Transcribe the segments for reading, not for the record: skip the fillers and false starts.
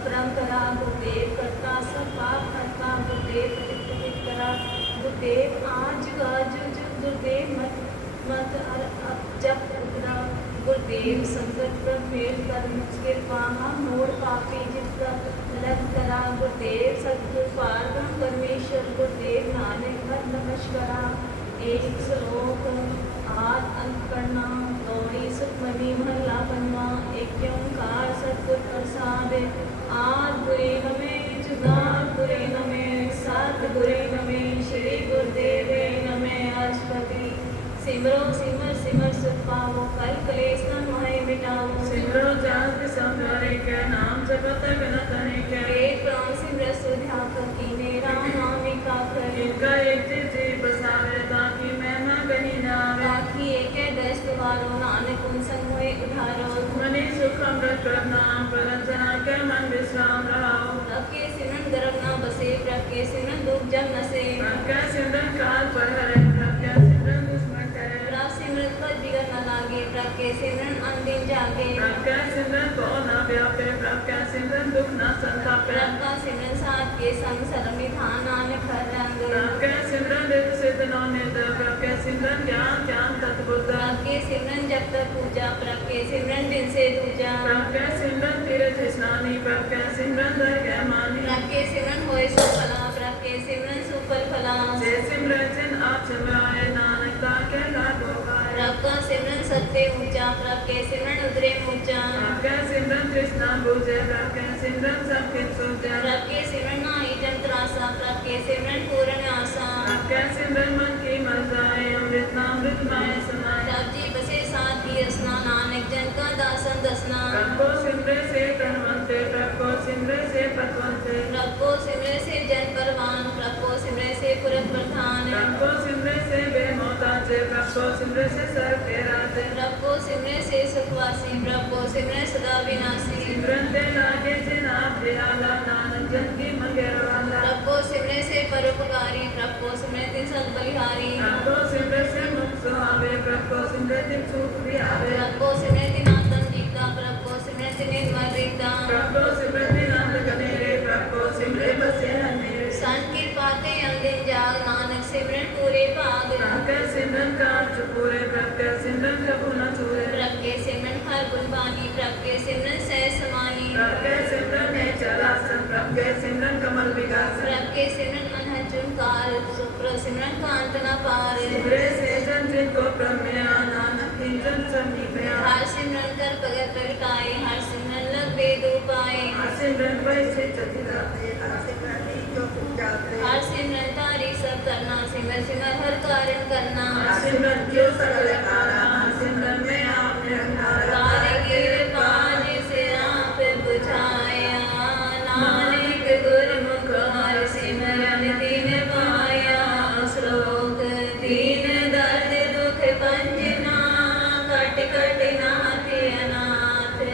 अपरंपरा गुरुदेव करता सब पाप हरता गुरुदेव प्रतिष्ठित करा गुरुदेव आज गाज गुरुदेव मत मत अब जब उतरा गुरुदेव संकट पर मेल कर मुझके पाहा मोड़ पापी जिसका लग करा गुरुदेव सतगुरु पारब्रह्म परमेश्वर गुरुदेव नानक हर नमस्कारा एक श्लोक आद अंत करना गौरी सुखमनी महला बनवा एक ओंकार सतगुर प्रसाद आद गुरे नमे जुगाद गुरे नमे सात गुरे नमे श्री गुरुदेवे नमे अष्टपति सिमरो सिमर सिमर सुख पावो कल कलेश न मोहे मिटाओ सिमरो जात संहारे के नाम जगत बिना तने के वेद प्राण सिमर सुधा कीने राम नामी का कर इनका एक जी बसावे ताकि मैं न कहीं ना राखी एक दस तुम्हारो नानक उन संग होए उधारो मनी सुख अमृत करना परंजना के मन विश्राम रहो रखे सिमरन गर्भ न बसे रखे सिमरन दुख जब न से रखे सिमरन काल पर हरे रखे सिमरन दुश्मन करे सिमरन पर बिगड़ न लागे रखे सिमरन अंदिन जागे रखे सिमरन को न व्यापे रखे सिमरन दुख न संतापे रखा सिमरन साथ के संग सरम निधान नानक हर रंग रखे सिमरन रित सिद्ध नो निदक रखे सिमरन ज्ञान ज्ञान तत्बुद्ध रखे सिमरन जब तक पूजा रखे सिमरन दिन से दूजा रखे सिमरन तीर्थ स्नानी रखे सिमरन दरगाह मानी रखे सिमरन होए सुफला रखे सिमरन सुफल फला जे सिमरन जिन आप सिमराए नानक ताके लाडो गाए रखा सिमरन सत्य ऊंचा रखे सिमरन उतरे ऊंचा रखे सिमरन कृष्णा बुझे रखे सिमरन सब कित सूझे रखे सिमरन नाई जम त्रासा रखे सिमरन पूर्ण आशा रखे सिमरन मन की मजाए अमृत नामृत माए समाए राजी बसे साथ की रसना नानक जन का दासन दसना रखो सिमरे से तनवंते रखो सिमरे से पतवंते रखो सिमरे से जन परवान रखो सिमरे से पुरख प्रधान रखो सिमरे से बेमौताजे रखो सिमरे से सर फेराते रखो सिमरे से सुखवासी रखो सिमरे सदा विनाशी सिमरन ते लागे जिन आप दयाला नानक जन की मंगेर वाला रखो सिमरे से परोपकारी रखो सिमरे दिन सद बलिहारी रखो सिमरे से मुख सुहावे रखो सिमरे दिन छूट भी आवे रखो सिमरे दिन आतन जीता रखो सिमरे दिन निर्मल रीता रखो सिमरे दिन अंत कनेरे रखो सिमरे बसे हनेरे संत की पाते अंदिन जाग नानक सिमरन पूरे भाग रखे सिमरन काज पूरे रखे सिमरन कबू न छूए रखे सिमरन हर गुणवानी रखे सिमरन सह समानी रखे सिमरन ने चला सन रखे सिमरन कमल विकास रखे सिमरन मन चुनकार सुप्र सिमरन कांत न पार सिमरे से जन जिनको प्रमेया नानक की जन सन्नी प्रिया हर सिमरन कर भगत प्रगटाए हर सिमरन लग वेद उपाए सिमरन वैसे चतुराते हर सिमरन जो पूजा करे हर सिमरन तारी सब करना सिमर सिमर हर कारण करना सिमरन क्यों सगल कारा सिमरन में आपने अंगारा गिर पाज से आप बुझाया नानक गुरमुख हर सिमरन तीन पाया श्लोक तीन दर्द दुख पंजना कट कट नाथ अनाथ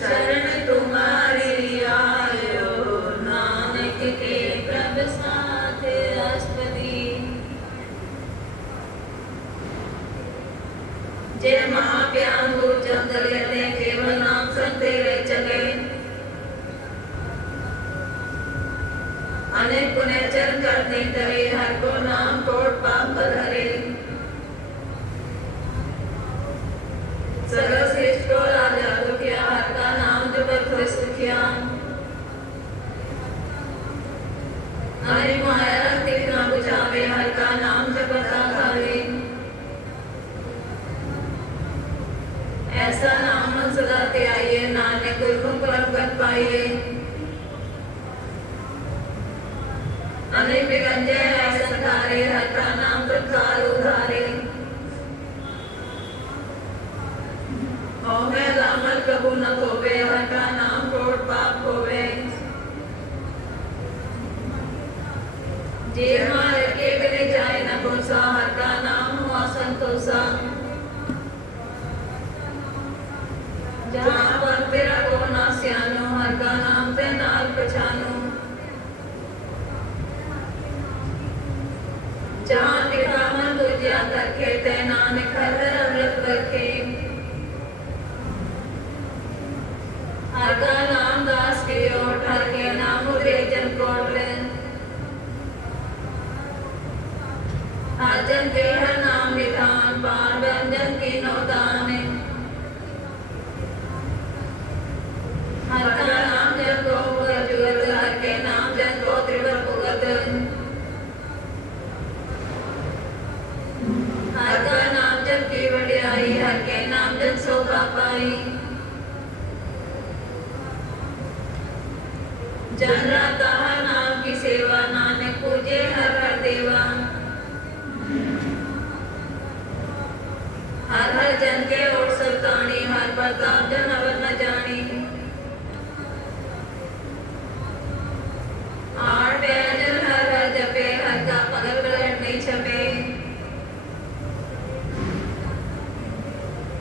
शरण तुम्हारी आयो नानक के प्रभ साथ अष्टपदी जय महाप्यांगु जंगल यते केवल नाम संतेरे चले अनेक पुण्य चरण करते तले हर को नाम कोट पाप हरे सगल श्रेष्ठ को राजा दुखिया हर का नाम जपत होय सुखिया हरि माया रक्ति न बुझावे हर का नाम जपत खावे ऐसा नाम सदा ते आइए नानक गुरमुख परम गत पाइए अनेक विगंजे ऐसा संधारे हर का नाम तत्काल उधारे ओमे लामल कबू न खोवे हर का नाम कोट पाप खोवे जे मार के गले जाए न कोसा हर का नाम हुआ संतोषा जहाँ पर तेरा को ना स्यानो हर का नाम ते नाल पहचानो जहाँ दिखा मन तुझे तके ते नानक हर अमृत रखे हर का नाम दास की ओट हर के नाम उदे जन कोट हर जन के हर नाम निधान पार ब्रह्म जन की नौदान हर का नाम जन को भुगत जुगत हर के नाम जन को त्रिवर भुगत हर का नाम जन की वडियाई हर के नाम जन शोभा पाई जन राता हर नाम की सेवा नानक पूजे हर हर देवा हर हर जन के ओट सतानी हर प्रताप जन अवर न जानी आठ जन हर हर जपे हर का पगल प्रगट नहीं छपे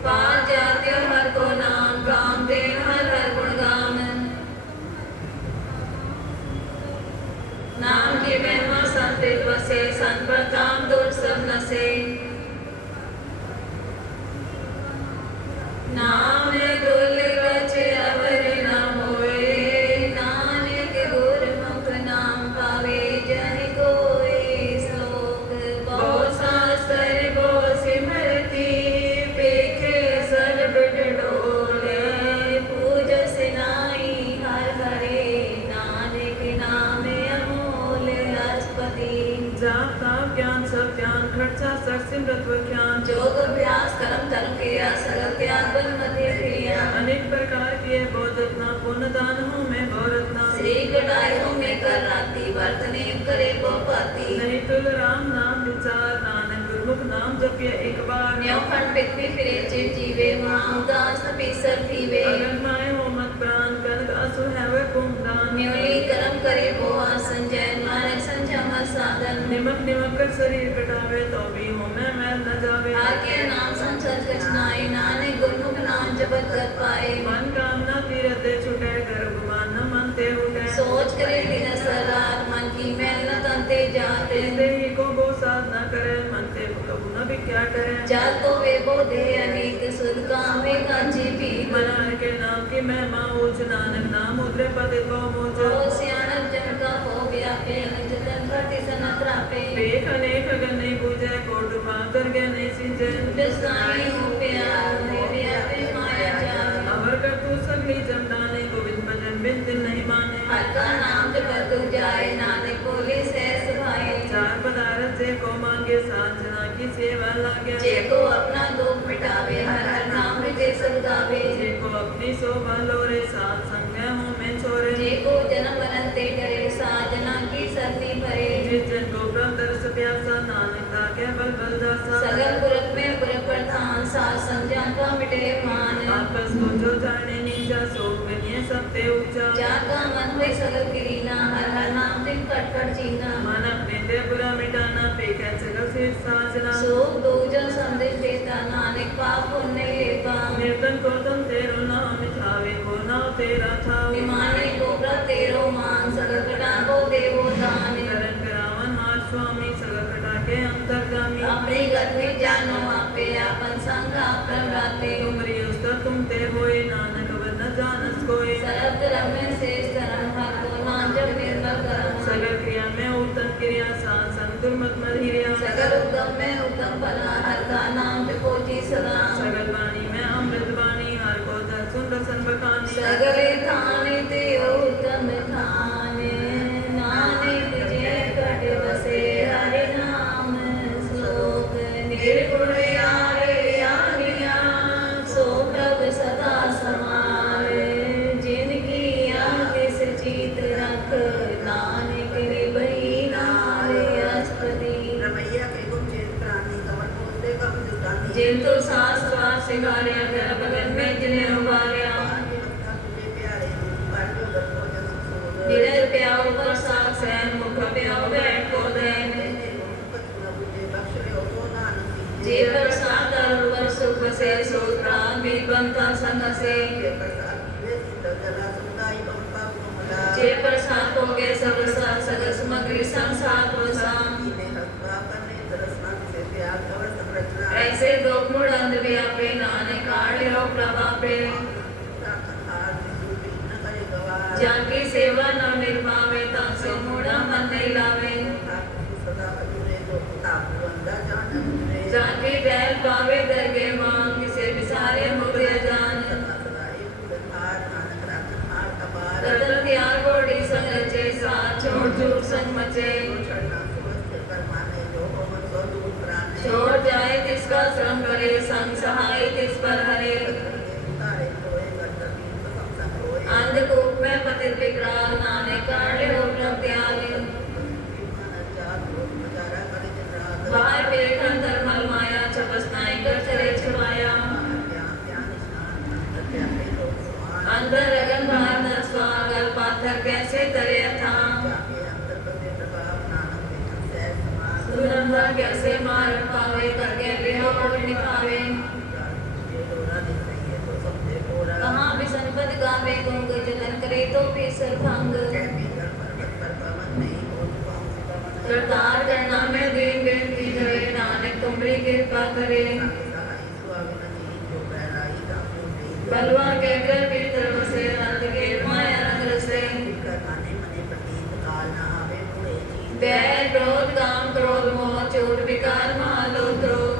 पांच जातियों हर को नाम काम देन हर हर गुणगान नाम की महिमा संत बसे संत प्रताप दूर सब नसे नाम दुर्लभ बचे अवर न होए नानक गुरमुख नाम पावे जन कोई श्लोक बहुत शास्त्र बहुत सिमरती पेखे सर्व डोले पूज सिनाई हर हरे नानक नाम अमोल अजपति जाप ताप ज्ञान सब ज्ञान खर्चा सर सिमरत्व ज्ञान जोग अभ्यास कर्म धर्म क्रिया सरल त्याग बल मध्य क्रिया अनेक प्रकार किए बहुत रत्ना पुण्य दान हूँ मैं बहुत रत्ना श्री कटाई हूँ मैं कर राती वर्तने करे को पाती नहीं तुल राम नाम विचार नानक गुरमुख नाम जपिए एक बार न्यो खंड पृथ्वी फिरे चिर जीवे वहाँ उदास पीसर थीवे अगन माए हो मत प्राण कनक असु है वह कुमदान न्योली कर्म करे वो आसन जैन मानक संजम साधन निमक निमक कर शरीर कटावे तो भी हो मैं मैल न जावे आके नाम संसद कचनाए नानक गुरमुख नाम जपत कर पाए मन कामना तीरथ दे छुटे गर्भ मान न मन ते उठे सोच करे दिन सरार मन की मैल न तंते जाते देही को वो साधना करे मन ते कबू न भी क्या करे जब तो वे बोधे अनेक सुध काम वे कांची पी मनार के नाम की महिमा ऊंच नानक नाम उतरे पतित को मोच ओ सियानक जन का हो गया पे जतन प्रति सनत रापे पेख अनेक अगन नहीं पूजे कोट पाकर के नहीं सिंचे बिस्ताई हो प्यार मेरे अपने माया जाल अवर कर तू सगली जमदाने गोविंद भजन बिन दिल नहीं माने हर का नाम जब तू जाए नानक बोले सहस भाई चार पदार्थ से को मांगे साधना की सेवा लागे जे को अपना दुख मिटावे हर हर नाम हृदय सब गावे जे को अपनी शोभा लोरे साथ संग हूँ मैं छोरे जे को जन्म मरण ते डरे साजना की सरनी भरे जिस जन को ब्रह्म दर्श प्यासा नानक ताके बल बल दासा सगल पुरख में पुर प्रधान साथ संजान का मिटे मान आपस को जो जाने नीचा सो बनिए सबते ऊंचा जाका मन में सगल गिरीना हर हर नाम दिन कट कट जीना मन अपने ते बुरा मिटाना पेखे सगल सिर साजना सुख दूजन संदेश देता नानक पाप पुण्य लेपा निर्धन को तुम तेरो नाम मिठावे को नाम तेरा था विमाने को व्रत तेरो मान सगल कटा को देवो दान करण करावन हाथ स्वामी सगल कटा के अंतर्गामी अपने गत में जानो आपे आपन संग आप प्रभराते तुमरी उस्ता तुम ते होए नानक वर न जानस कोई सरब धर्म में शेष धर्म हर को नाम जब निर्मल करम सगल क्रिया में उत्तम क्रिया सान संग दुर्मत मधिरिया सगल उत्तम में उत्तम फला हर का नाम जपो जी सदा सगल वाणी में अमृत वाणी हर को दर सुंदर सन बखानी सगले थाने ते उत्तम थाने नानक जे कट बसे हरि नाम श्लोक निर्गुण यारे यानिया सो प्रभ सदा समारे जिनकी आदेश जीत रख नानक निभई नारे अष्टपदी रमैया के गुम चेत प्राणी कमल बोलते कम जुटानी जिन तो सास स्वास सिंगारिया कर बगन में जिन्हें उबारिया तुझे प्यारे बाजो दत्तो जस सोद निरर प्याओ पर साग सैन मुख प्याओ बैठ को दैन जे प्रसाद अरुवर सुख से सो प्राण भी बनता संग से जे प्रसाद हो गए सब साथ सगल सामग्री संसार को साम ऐसे दो मुड़ अंध व्यापे नाने काढ़ लो प्रभापे जाकी सेवा न निर्भावे तासो मूढ़ा मन नहीं लावे सदा अधूरे तो तापु अंधा जान अधूरे जाकी बैल पावे दरगे मांग किसे बिसारे मुझे जान सदा सदा एक उदार नानक रखन हार कपार रतन त्याग घोड़ी संग रचे साथ छोड़ झूठ संग मचे छोड़ना सुवस्थ कर माने जो हो मन सो दूर प्राण छोड़ जाए तिसका श्रम करे संग सहाय तिस पर हरे तारे कोई गद्दा तीन तो संग होए अंधकूप में पतित विकराल नाने काढ़े हो प्रभ त्यागे विमान जात लोक नजारा करे जन रात बाहर पेखन धर्मल माया छपसनाई कर चले छुपाया ज्ञान ज्ञान स्नान अंतर प्यारे लोक सुहान अंदर अगन बाहर न स्वागल पाथर कैसे तरे था जाके अंतर बंदे प्रभाव नानक विघन सैर समान सुनंदा कैसे मार पावे करके बेहो और निभावे ये डोरा दिख रही है तो सबसे कोरा कहाँ भी संपद गावे गुंग जतन करे तो भी सरभंग कहती कर पर्वत पर पवन नहीं हो पाऊं से पवन करतार करना में दीन बेनती करे नानक तुमरी कृपा करे सहाय सुहाविन जी जो बहराई कामों में बलवा के कर भीतर बसे रंग के माया रंग रसे कर गाने मने प्रतीत काल न आवे मुड़े जी बैर क्रोध काम क्रोध मोह चोट विकार मालो द्रोह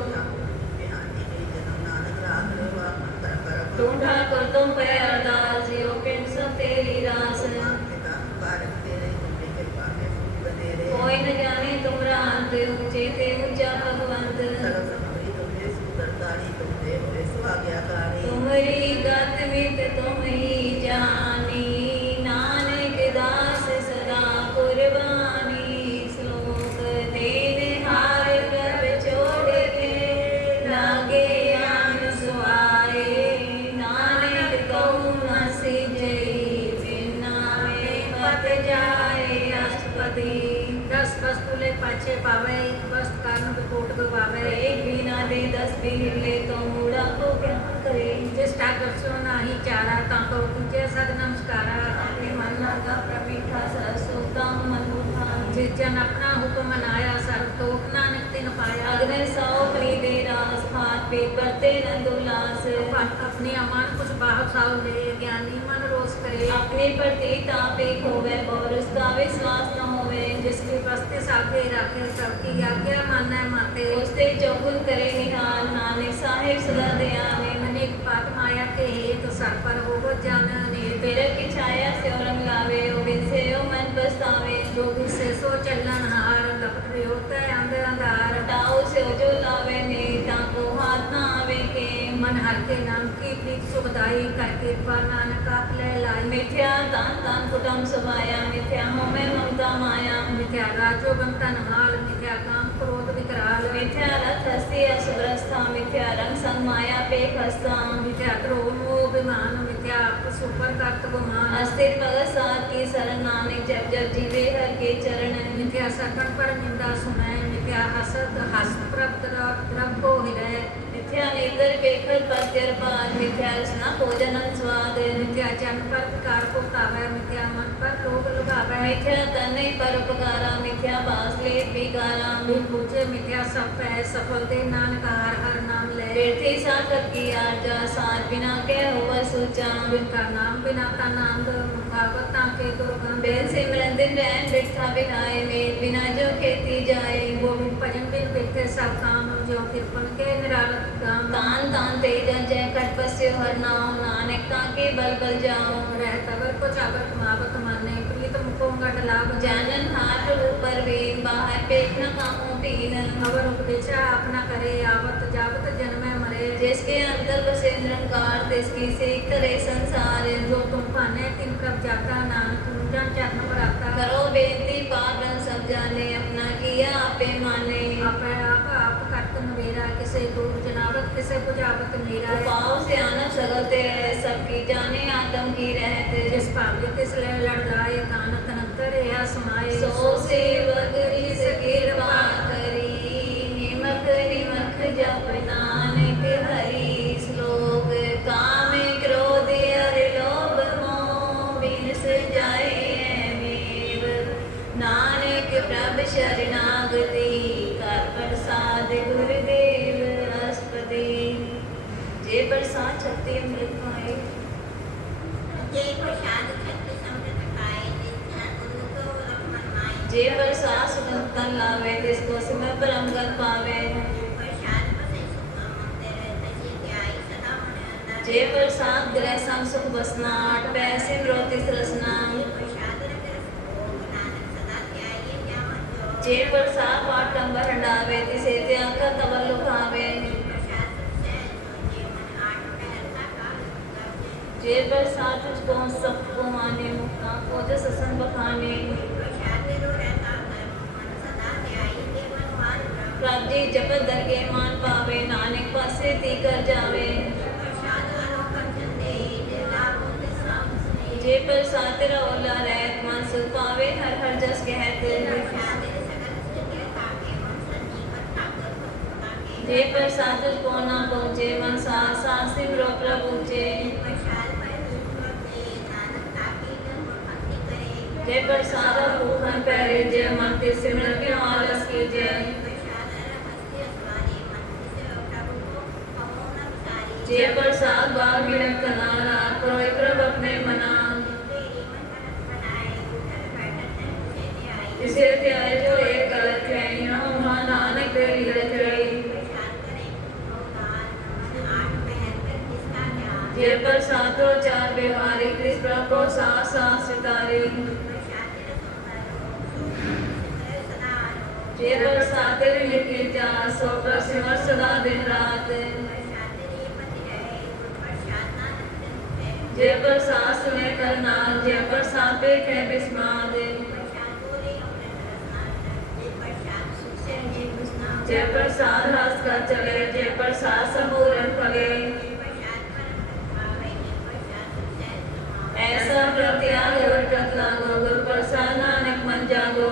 बिहानी गई जन्म नानक रात रवा मन पर करम ढूंढा कर तुम पे अरदास जियो पिंड सब तेरी रास पिता बारक तेरे तुम्हें कृपा में फूल बनेरे कोई न जाने तुमरा अंत ऊंचे थे ऊंचा भगवंत सर्व समरी तुम्हें सुंदरतारी तुम्हें होए सुहाग्याकारी तुमरी गत वित तुम ही जानी नानक दास सदा कुर्बानी श्लोक तेने हार कर छोड़ के लागे आन सुआए नानक कहूँ न सिजई बिना में पत जाए अष्टपदी दस वस्तु ले पाछे पावे एक वस्तु कारण कोट गवावे एक बिना दे 10 भी ले तो मूढ़ा को क्या करे जिष्टा करसो नाही चारा ताको तुझे सद नमस्कारा अपने मन लगा प्रमीठा सरसोतम मनोधा जिस जन अपना हुक्म मनाया सर्व तोख नानक तिन पाया अग्नि सौ कली दे रास हाथ पे करते नंदुलास अपने अमान कुछ बाहर साव ले ज्ञानी मन रोष करे अपने प्रति तापे खोवे और उसका विश्वास न होवे जिसके बस्ते साथे रखे सबकी आज्ञा माने माते उसते चौगुन करे निहाल नानक साहिब सदा दयाले अनेक पात माया के हेत सर पर होगो जान ने तेरे की छाया से रंग लावे ओ बिनसे ओ मन पछतावे जो भी से सो चलन हार लपट रहे होते अंदर अंधार हटाओ से जो लावे ने ताको हाथ ना आवे के मन हर के नाम की प्रीत सुखदाई करके पर नानक आप ले लाई मिथ्या तान तान कुटम सुभाया मिथ्या हो में ममता माया मिथ्या राजो बंतन हाल मिथ्या काम क्रोध विकराल मिथ्या रथ हस्ती असुरस्था मिथ्या रंग संग माया पे खस्ता मिथ्या द्रोह मोह विमान मिथ्या सुपर कर्त गुमान अस्थिर भगत साथ की शरण नानक जब जब जीवे हर के चरण मिथ्या सकन पर निंदा सुनै मिथ्या हसत हस प्रप्त रब को हृदय मिथ्या नेत्र पेखर पत्यर पाद मिथ्या रसना भोजन स्वाद मिथ्या जन पर विकार को तावै मिथ्या मन पर लोभ लुभावै मिथ्या तने पर उपकारा मिथ्या बास ले विकारा बिन पूछे मिथ्या सब पै सफल दे नानक हर हर नाम ले व्यर्थी साधक की आर्जा साथ बिना के हुआ सूचा बिन का नाम बिना का नाम मुखावता के दुर्गम बिन सिमरन दिन रैन बिठा बिनाए मेल बिना जो खेती जाए गोविंद भजन बिन बिरते सब काम जो कृपन के निरालत दाम तान तान तेज जय कट पस्यो हर नाम नानक ताके बल बल जाओ रहत अगर कुछ अगर मावत माने प्रीत मुकोंगट लाभ जानन हाथ ऊपर वीन बाहर पेट न कामों पीन अवर उपदेशा अपना करे आवत जावत जन्मे मरे जिसके अंतर बसे निरंकार तिसकी से करे संसार जो तुम पाने तिन प्रभ जाता नानक तुम जन चरण पर आता करो बेनती पावन सब जाने अपना किया आपे माने आप करतन मेरा किसे दूर जनावत किसे बुझावत मेरा पाओ से आना सगलते रहे सबकी जाने आत्म की रहते जिस पावली तिस ले लड़ लाए तान तनंतर या समाए सो सेवक जिस कृपा करी निमक निमक जप नानक हरि श्लोक काम क्रोध अर लोभ मोह बिनस जाए मेव नानक प्रभ शरणागति कर प्रसाद गुरुदेव अस्पति जे प्रसाद छत्ती अमृत पाए ये प्रसाद छत्तीस अमृत जे प्रसाद सुगंध तन लावे तिसको सिमर परम गत पावे जे प्रसाद ग्रह संग सुख बसना अटपै सिमरो तिस रसना जे प्रसाद पाटंबर हंडावे तिसे त्याग कर तवर लुभावे जे प्रसाद तुझको सबको माने मुक्ता को जो ससन बखाने प्रभ जी जपत दरगे मान पावे नानक पासे ती कर जावे जे प्रसाद तेरा ओला रहत मन सुख पावे हर हर जस कहत जे प्रसाद तुझको ना पहुँचे मन सा सिमरो प्रभु जे जे प्रसाद भूखन पैरे जे मन के सिमरन के आलस कीजे जे प्रसाद बाग विड़क तनारा कोई प्रभ अपने मना इसे त्याय जो एक गलत है यो वहाँ नानक तेरी रच रही जे प्रसाद तो चार व्यवहारिक इस प्रभ को साथ साथ सितारे जे प्रसाद तेरे लिखी जा सो प्रसिमर सदा दिन रात जे प्रसाद सुने करना जे प्रसाद देखे बिस्माद जे प्रसाद हंस कर चले जे प्रसाद समूरन फले ऐसा प्रत्याग वर्गत लागो गुरु प्रसाद नानक मन जागो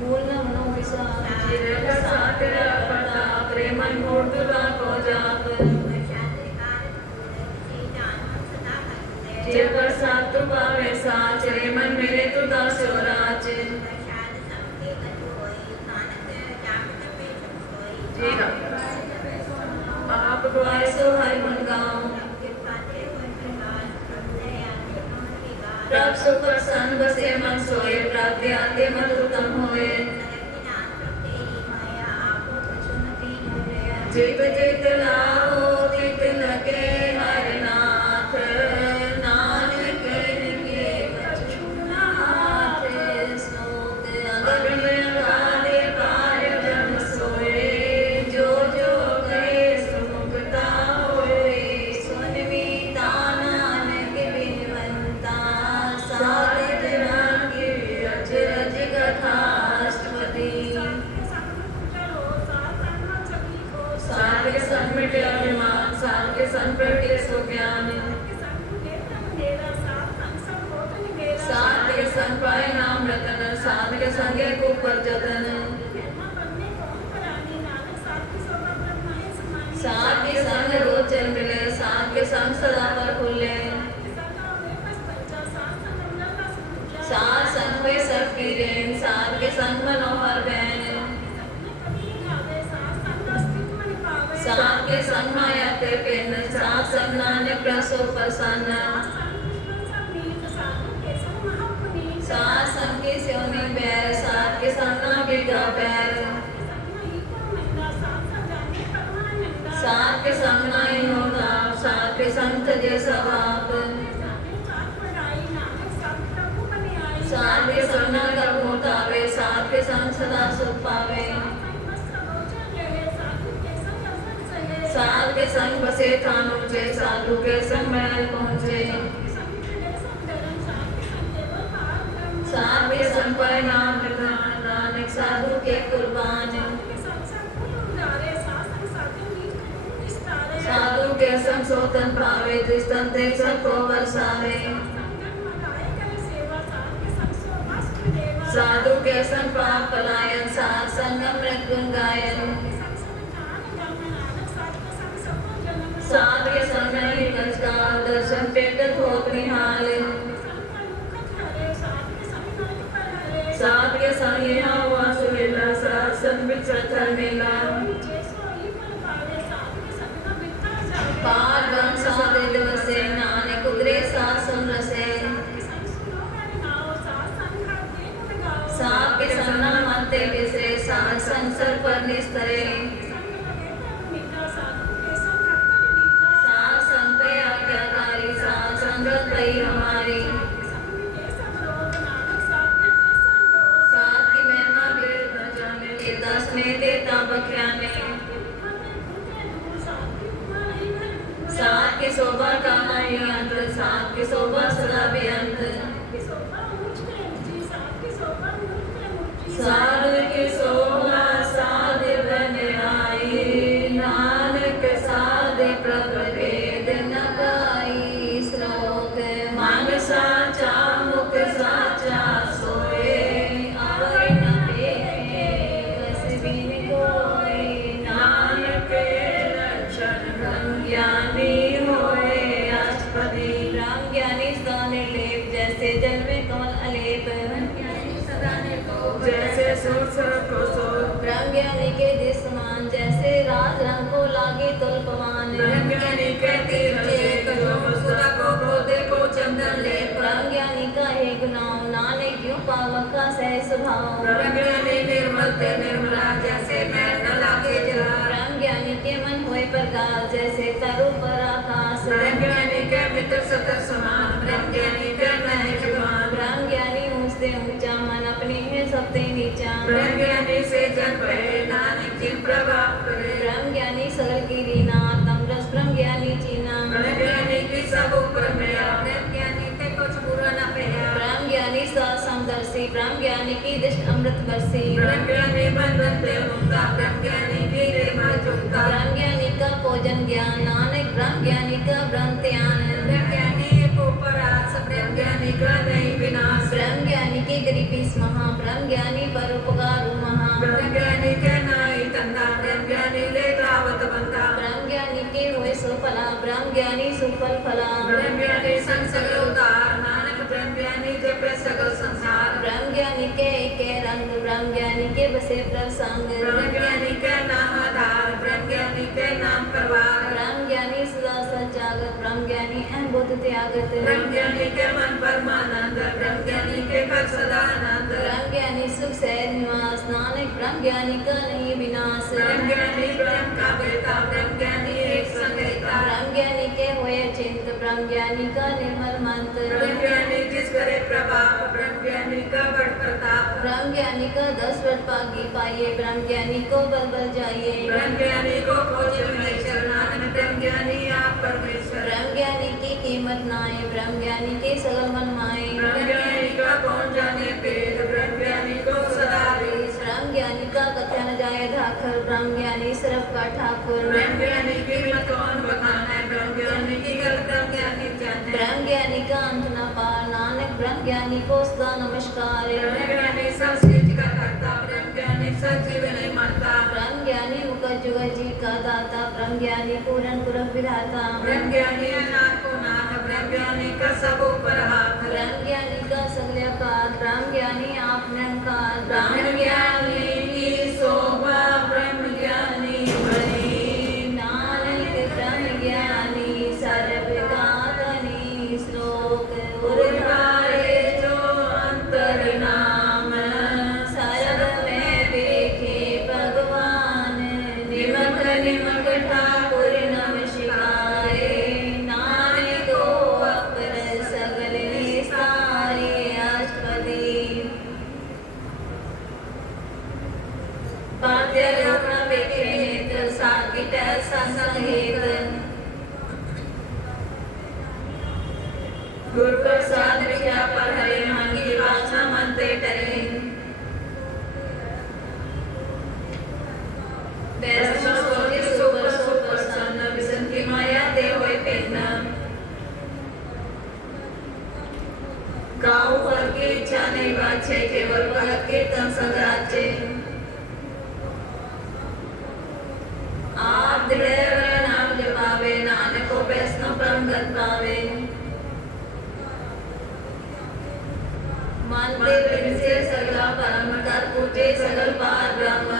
मूल न मनो विसार जे प्रसाद तेरा प्रताप प्रेमन मूर्तुला को जाप जे प्रसाद तू पावे साच रे मन मेरे तू दासो राज आप द्वारे सो हरि गुण गाओ प्रभ सुख प्रसन्न बसे मन सोए प्राप्ति आते मत उत्तम होए जीव जित लाओ तित लगे हर नाथ नानक के कछुनाथ श्लोक अगर में गाले पार जम सोए जो जो गए सुमुक्ता होए सुनवी नानक बिनवंता सारे जना की अचरज कथा साध के संग मिटे अभिमान साध के संग प्रगटे सो ज्ञान साध के संग पाए नाम रतन साध के संगे कुपर जतन साध के संग रोज चल मिले साध के संग सदा पर खुले साध संग में सबकी रेन साध के संग मनोहर बहन साध के संग माया ते पेन साध संग नानक प्रसो प्रसन्न साध संग के सेवनी बैर साध के संग ना बिगा बैर साध के संग ना होगा साध के संग तजे सवाप साध के संग ना गर्भ होतावे साध के संग सदा सुख पावे साध के संग बसे थान ऊंचे साधु के संग महल पहुँचे साध के संग पर नाम निधान नानक साधु के कुर्बान साधु के संग सोतन पावे जिस्तन ते सबको बरसावे साधु के संग पाप पलायन साध संगम मृत्युन गायन साध के संग नहीं नजगार दर्शन पेटत होत निहाल साध के संग यहाँ हुआ सुहेला साध संग बिछड़ मेला पार ब्रह्म साधे दिवसे नानक उतरे साध समरसे की शोभा का नहीं अंत, साथ की शोभा सदा बेअंत। साध की शोभा साध बन आई, नानक साध प्रभ भेद न पाई। श्लोक मन साचा मुख साचा सोए, और न देखे कस बिन कोई। नानक लक्षण ब्रह्म ज्ञानी होए अष्टपदी। ब्रह्म ज्ञानी सदा निर्लेप, जैसे जल में कमल अलेप। जैसे सूर्य सर्प को सोत। ब्रह्म ज्ञानी के दिस समान, जैसे राज रंग को लागे तुल्पमान। ब्रह्म ज्ञानी के तीर चेत, जो मुस्कुरा को क्रोधे को चंदन लेप। ब्रह्म ज्ञानी का है गुनाह, नानक यूं पावक का सह स्वभाव। ब्रह्म ज्ञानी निर्मल ते निर्मला, जैसे मैल न लागे जला। ब्रह्म ज्ञानी के मन होए प्रकाश, जैसे तरु पर आकाश। ब्रह्म ज्ञानी के मित्र सतर समान, ब्रह्म ज्ञानी के नहीं विद्वान। ब्रह्म ज्ञानी ऊंचते ऊंचा, मन अपने है सबते नीचा। ब्रह्म ज्ञानी से जन पहे, नानक जिन प्रभाव करे। ब्रह्म ज्ञानी सगल की रीना, तमरस ब्रह्म ज्ञानी चीना। ब्रह्म ज्ञानी की सब ऊपर मेरा, ब्रह्म ज्ञानी के कुछ बुरा न पया। ब्रह्म ज्ञानी समदर्शी, ब्रह्म ज्ञानी की दृष्टि अमृत बरसी। ब्रह्म ज्ञानी बंधन ते मुक्ता, ब्रह्म ज्ञानी की रेमा चुकता। ब्रह्म ज्ञानी का भोजन ज्ञान, नानक ब्रह्म ज्ञानी का ब्रह्म ध्यान। ब्रह्म ज्ञानी एक ऊपर आस, ब्रह्म ज्ञानी का नहीं विनाश। ब्रह्म ज्ञानी की गरीबी महा, ब्रह्म ज्ञानी पर उपकार महा। ब्रह्म ज्ञानी के नाई तंदा, ब्रह्म ज्ञानी ले तावत बंदा। ब्रह्म ज्ञानी के होए सुफला, ब्रह्म ज्ञानी सुफल फला। ब्रह्म ज्ञानी संग सगल उतार, नानक ब्रह्म ज्ञानी जपे सगल संसार। ब्रह्म ज्ञानी के एके रंग, ब्रह्म ज्ञानी के बसे प्रसंग। ब्रह्म ज्ञानी के नाम आधार, ब्रह्म ज्ञानी के नाम परवार। ब्रह्म ज्ञानी सदा सजागत, ब्रह्म ज्ञानी अहम बुद्ध त्यागत। ब्रह्म ज्ञानी के मन परमानंद, ब्रह्म ज्ञानी के कर सदा आनंद। ब्रह्म ज्ञानी सुख सहज निवास, नानक ब्रह्म ज्ञानी का नहीं विनाश। ब्रह्म ज्ञानी ब्रह्म का बेटा, ब्रह्म ज्ञानी एक संगीता। ब्रह्म ज्ञानी के होए चिंत, ब्रह्म ज्ञानी का निर्मल मंत्र। ब्रह्म ज्ञानी जिस करे प्रभाव, ब्रह्म ज्ञानी का बड़ प्रताप। ब्रह्म ज्ञानी का 10 वर्ष पागी पाइए, ब्रह्म ज्ञानी को बल बल जाइए। ब्रह्म ज्ञानी को खोजे महेश्वर, नानक ब्रह्म ज्ञानी आप परमेश्वर। ब्रह्म ज्ञानी की कीमत नाए, ब्रह्म ज्ञानी के सगल मन माए। ब्रह्म ज्ञानी का कौन जाने भेद, ब्रह्म ज्ञानी को सदा देश। ब्रह्म ज्ञानी का कथन न जाए धाकर, ब्रह्म ज्ञानी सरफ का ठाकुर। ब्रह्म ज्ञानी की मत कौन बखाना, ब्रह्म ज्ञानी की गल ब्रह्म ज्ञानी जाने। ब्रह्म ज्ञानी का अंत न पार, नानक ब्रह्म ज्ञानी को सदा नमस्कार। ब्रह्म ज्ञानी सब सृष्टि का करता, ब्रह्म ज्ञानी सब जीव नहीं मरता। ब्रह्म ज्ञानी मुख जुग जी का दाता, ब्रह्म ज्ञानी पूर्ण पुरख विधाता। ब्रह्म ज्ञानी अनाथ को नाथ, ब्रह्म ज्ञानी का सब ऊपर हाथ। ब्रह्म ज्ञानी का सगल आकार, ब्रह्म ज्ञानी आप निरंकार। ब्रह्म ज्ञानी की शोभा ब्रह्म ज्ञानी बनी, नानक ब्रह्म ज्ञानी सर्व का धनी। श्लोक उद्धारे जो अंतर्नाम, सर्व में देखे भगवान। निमक निमक ठाकुर नमस्कार, नानक को अपर सगल निस्तारे। अष्टपदी पाद्य लोक न देखे नेत्र, साकिट संसंगेत। गुरु प्रसाद विद्या पर हरे, मन की वासना मन ते टरे। वैष्णव सोचे सुपर सुप्रसन्न, विष्णु की माया ते होए भिन्न। गाँव पर की इच्छा नहीं बाचे, केवल भगत कीर्तन संग्राचे। आप दृढ़ नाम जपावे, नानक को वैष्णव परम गत पावे। मानते प्रेम से सगला परम, कर पूजे सगल पार ब्रह्म।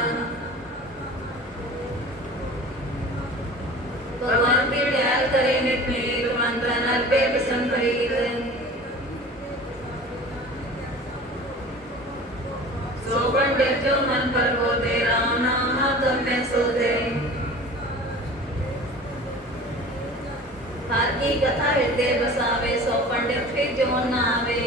भगवान की दयाल करे नित नीत, मंत्र नर पे विषम प्रीत। सो पंडित जो मन पर बोधे, राम नाम तब में सोधे। हर की कथा हृदय बसावे, सो पंडित फिर जो न आवे।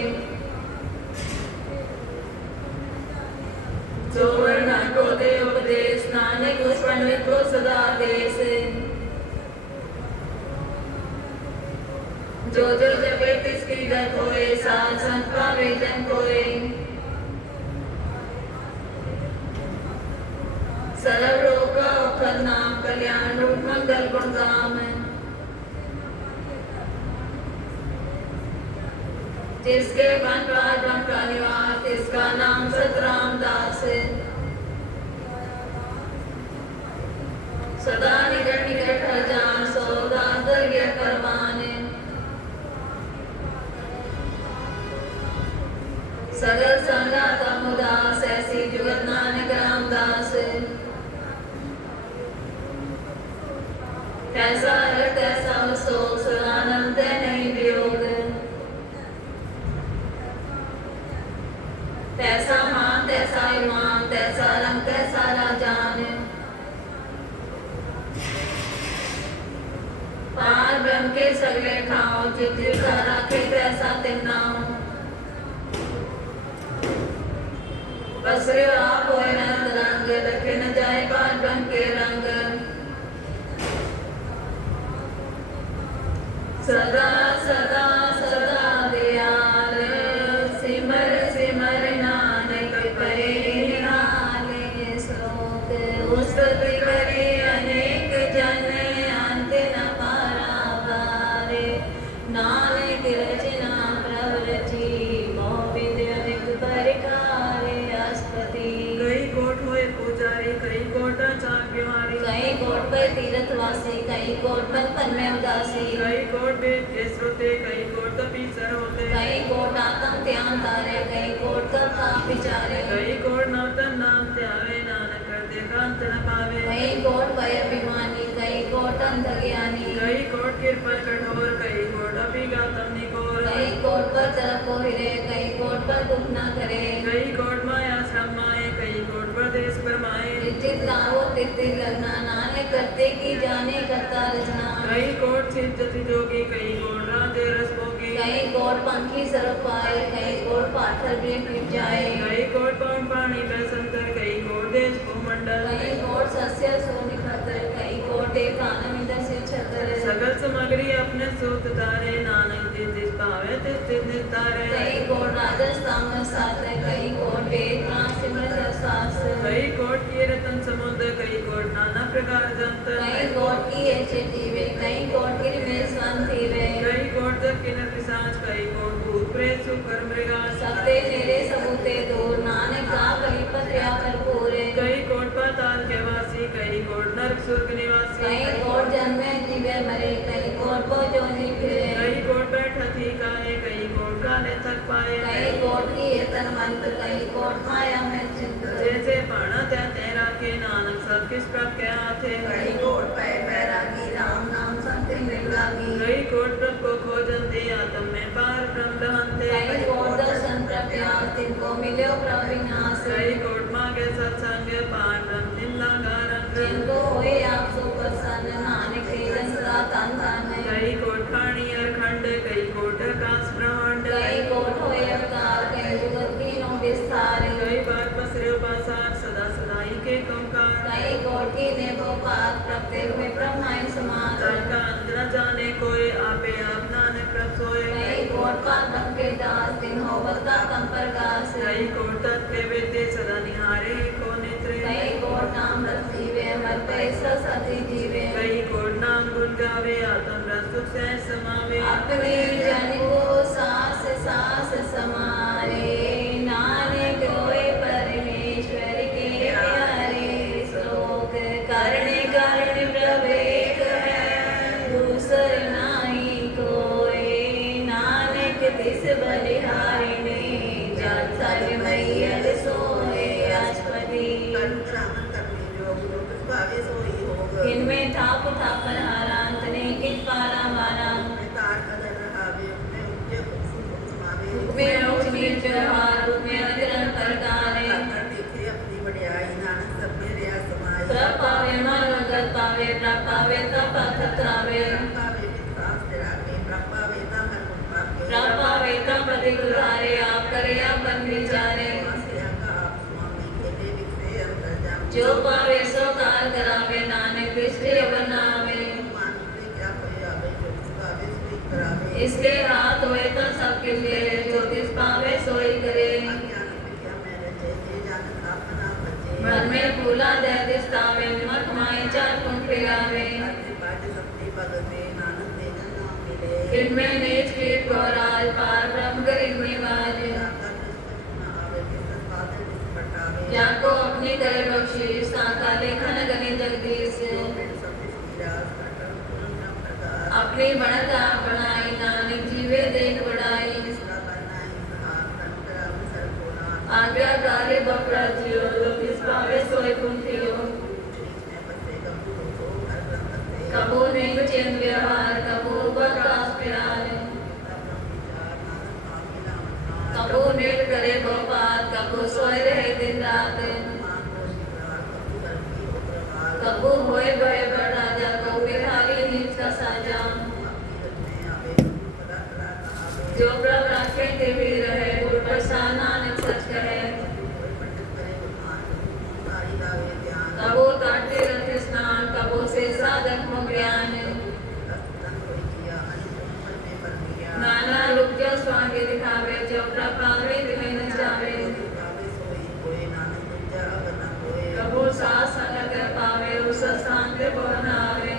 जो वर्ण को दे उपदेश, नानक उस पंडित को सदा देश। जो जो जपे तिसकी गत होए, साध संत पावे जन कोय। सरल रोग का औखद नाम, कल्याण रूप मंगल गुण गाम। जिसके वन राज वन का निवास, तिसका नाम सतराम दास। सदा निकट निकट हर जान, सो दास दरगे परवान। सगल संगा तम उदास, ऐसी जुगत नानक रामदास। कैसा है तैसा सोच, सदानंद नहीं वियोग। तैसा मान तैसा ईमान, तैसा रंग तैसा राजान। पार ब्रह्म के सगले ठाव, जित जिसका राखे तैसा तिन नाम। बसरे आप होए नंद रंग, रखे न जाए पार ब्रह्म के रंग। सदा सदा सदा दयाल, सिमर सिमर नानक करे निहाल। श्लोक उस्तति करे अनेक जन, अंत न पारावार। नानक रचना प्रभु रची, मोह विद्या अनेक प्रकार। अस्पति कई कोट होए पुजारी, कई कोट चार बिमारी। कई कोट पर तीर्थवासी, कई कोट बंधन में उदासी। कई कोट वेद के श्रोते, कई कोट तपीसर होते। कई कोट आत्म ध्यान तारे, कई कोट कथा विचारे। कई कोट नवतन नाम त्यावे, नानक करते कांत न पावे। कई कोट भय अभिमानी, कई कोट अंध ज्ञानी। कई कोट कृपा कठोर, कई कोट अभिगातम निकोर। कई कोट पर तरफ को हिरे, कई कोट पर दुख न करे। कई कोट माया श्रम माए, कई कोट प्रदेश परमाए। चित लावो तित लगना, नानक करते की जाने करता रचना। कई कोट सिद्धति जोगी, कई कोट राधे रस भोगी। कई कोट पंखी सरप पाए, कई कोट पाथर भी पीट जाए। कई कोट पवन पानी बैसंतर, कई कोट देश भूमंडल। कई कोट सस्य सोनि खतर, कई कोट एक आनंद से छतर। सगल सामग्री अपने सूत तारे, नानक जिस जिस पावे तिस तिस नितारे। कई कोट राजस्थान में साथ, कई कोट वेद प्राण सिमरत सास। कई कोट की रतन समुद्र, कई कोट नाना प्रकार जंत। कई कोट की ऐसे जीवे, कई कोट की में संति वे। कई कोट जग किन्नर पिशाच, कई कोट भूत प्रेत सुकर मृगास। सबते मेरे सबूते दूर, नानक का कई पत्या कर पूरे। कई कोट पाताल के वासी, कई कोट नरक स्वर्ग निवासी। कई कोट जन्मे जीवे मरे, कई कोट को जो जी फिरे। कई कोट बैठत ही काहे, कई कोट काले थक पाए। कई कोट की तन मंत्र, कई कोट माया में चिंत। जैसे पाणा त्या तेरा के, नानक सब किस प्रभ के हाथे। कई कोट पै बैरागी, राम नाम संति मिल लागी। कई कोट प्रभ को खोजन दे, आत्म में पार ब्रह्म रहते। कई कोट दर्शन प्रत्यास, तिनको मिलो प्रभु विनाश। कई कोट मांगे सत्संग, पार ब्रह्म निम्ना गारंग। जिनको होए आप सो प्रसन्न, नानक के जन सदा तन तन। कई कोट खाणी अखंड, कई कोट आकाश ब्रह्मांड। कई कोट होए अवतार, कई जुगत तीनों विस्तार। कई बार पसरे उपासार, सदा सदाई के कंकार। कई कोट की ने गोपात, प्रत्येक में ब्रह्माय समात। का अंत न जाने कोई, आपे आप नानक प्रभ सोए। कई कोट पाद ब्रह्म के दास, दिन हो बता कम प्रकाश। कई कोट तत्व वेते, सदा निहारे को नेत्रे। कई कोट नाम रस जीवे, मर पे सती जीवे। कई कोट नाम गुण गावे, आत्म रस सुख से समावे। अपने जन को सास सास समारे, नानक होए परमेश्वर के प्यारे। श्लोक करने कारण प्रभु एक है, दूसर नाई कोई। नानक तिस बलिहारिणी, जात सर्व मैयल सोए। अस्पति कंठ रामन करने जोग, जो कुछ भावे सोई होग। इनमें थाप थापर हारा, अंतने कित पारा मारा। तार कदर रहावे, उसमें ऊंचे कुछ समावे। में ऊंच नीच व्यवहार, में अग्रहण प्रकारे। कर देखे अपनी बढ़ियाई, नानक सब में रहा समाई। प्रभ पावे मनोगत पावे, प्रभ पावे तप अथत्रावे। पावे विश्वास तेरावे, प्रभ पावे ता हर गुण पावे। प्रभ पावे तप इसके हाथ हुए तो सब किस ले, जो तिस पावे सोई करे। अज्ञान विद्या में रचे, जे जानत अपना बचे। मन में फूला दे तिस तावे, मत माए चार कुंठ पिलावे। अर्थ पाठ शक्ति पद में नानक तेज नाम मिले। इनमें नीच कीट को राज पार ब्रह्म गरीब निवाज। जाकर दुष्ट न आवे, किस पाते निस पटावे। जाको अपनी करे बख्शीश, साका लेखन गने जगदीश। फिर सब इसकी रास कटन पूर्ण प्रकाश। अपनी बढ़ता बनाई, नानक जीवे देख बढ़ाई। इसका बनाई सहार, तंत्र अवसर कोना। आज्ञाकारी बपराजियो, जो तिस पावे सोई कुंठियो। शीश में बसे गंभीर हो, हर ग्रंथ से। कबू नहीं चेन व्यवहार, कबू बकास प्यारे। कबू नीट करे गोपाल, कबू सोए रहे दिन रात। कबू होए बड़े बड़ राजा, कबू बिहारी नीच का साजा। जो प्रभ राखे ते भी रहे, गुर प्रसाद नानक सच कहे। कबू ताटे रथ स्नान, कबू से साधक मुख ज्ञान। नाना रूप जो स्वांग दिखावे, जो प्रभ पावे तिन्हें न जावे। कबू सास अलग पावे, उस स्थान पे बनावे।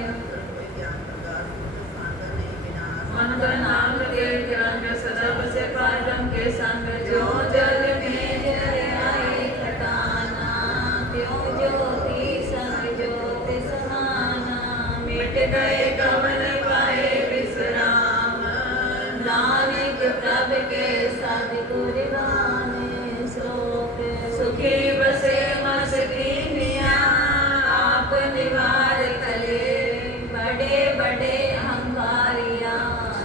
मन का नाम के ग्रंथ, सदा बसे पारम के संग। जो जल में जल आए खटाना, त्यों ज्योति संग ज्योति समाना। मिट गए कवन पाए विश्राम, नानक प्रभ के सद्गुर गाने। श्लोक सुखी बसे मस कीनिया, आप निवार कले बड़े बड़े अहंकारिया।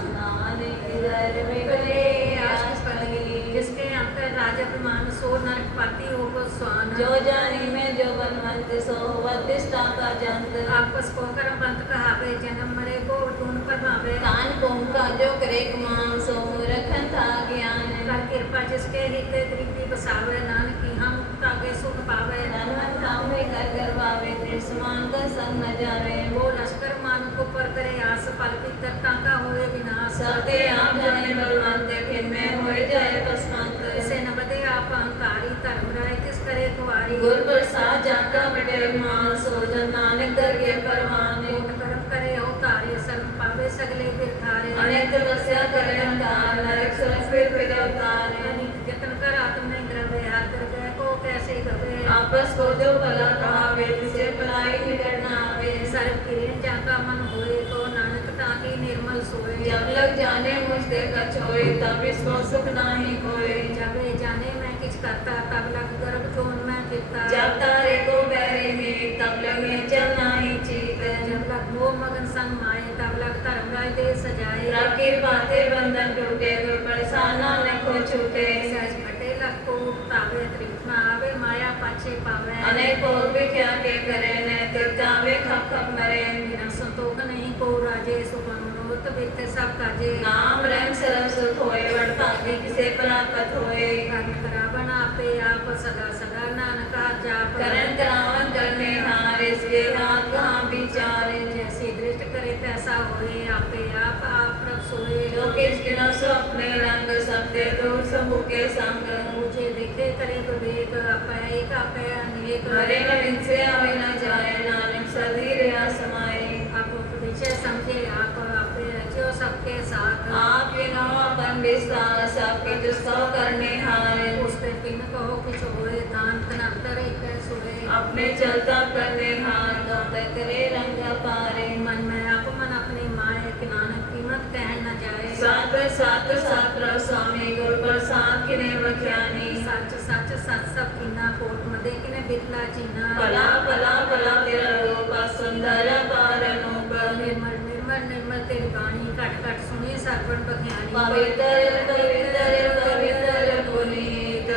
नानक दर में गले आशीष पली, जिसके अंतर राजक मान, सो नरक पाती हो को स्वान। जो जानी में जो बनवंत, सो वधिष्ठा का जंत। आपस को कर्म बंत कहावे, जन्म मरे को टून परमावे। कान कोम का जो करे मान, सो रखन था ज्ञान। कर कृपा जिसके हित दृष्टि बसावे, नानक की हम ताके सुख पावे। धनवन थामे कर करवावे, त्रिसमान का संग न जावे। वो लश्कर मान को पर करे आस, पल भीतर टाका होए विनाश। सत्य आप जाने बलवंत, खिन में होए जाए पसमंत। इसे न बदे आप अहंकारी, धर्म राय तिस करे कुआरी। गुर प्रसाद जाता मिटे मान, सो जन नानक दर के परवाने। कोट कर्म करे अवतारे, शरण पावे सगले बिरधारे। अनेक तपस्या करे अहंकार, नरक सुरस फिर फिर अवतारे। अनेक जतन कर आत्म ग्रवे, आदर गए को कैसे गवे। आपस को जो भला कहावे, जिसे भलाई निकट न आवे। सर्व किरण जाका मन होए, तो नानक ताकी निर्मल सोए। जब लग जाने मुझसे कछ होए, तब इसको सुख नाही कोई। जब ये जाने मैं किस करता, तब लग गर्भ जोन में फिरता। जब तारे को बैरे में, तब लगे चल नाही चीत। जब लग मोह मगन संग माए, तब लग धर्म राय दे सजाए। प्रभ की बातें बंधन टूटे, गुर प्रसाद नानक को छूटे। सहज फटे लग को तावे, तृप्त न आवे माया पाछे पावे। अनेक भोग विख्या के करे, नैतिक जावे खप खप मरे। बिना संतोष नहीं को राजे, सुख मनोरथ वित्त सब काजे। नाम रंग सरब सुख होए, बड़ भागी किसे प्राप्त होए। कर्म करावन आपे आप, सदा सदा नानक जाप। करण करावन करने हार, इसके हाथ कहाँ विचारे। जैसे दृष्ट करे तैसा होए, आपे आप प्रभ सोए। जो किस किनो स्वप्ने रंग, सबते दूर सबू के संग। मुझे देखे करे तो देख, आपे एक आपे अनेक। हरे गोविंद से आवे न जाए, नानक सधीर समाए। आप उपदेश समझे आप, आपे रचो सबके साथ। आपके नो अपन विस्तार, सबके दुष्टों करने हारे। उस पे किन कहो कुछ होए, दान तनंतर एक सोए। अपने चलता करने हार, गौत करे रंग पारे। मन में आप मन अपने माए, कि नानक कीमत कह न जाए। सात सात सात रव स्वामी, गुर प्रसाद किने बख्यानी। सच सच सच सब किना, कोट मदे किने बिरला चीना। भला भला भला तेरा रूप, सुंदर पार अनूप। निर्मल निर्मल निर्मल तेरी बाणी, घट घट सुनी सर्वण बख्यानी। पवित्र पवित्र पवित्र पुनीत,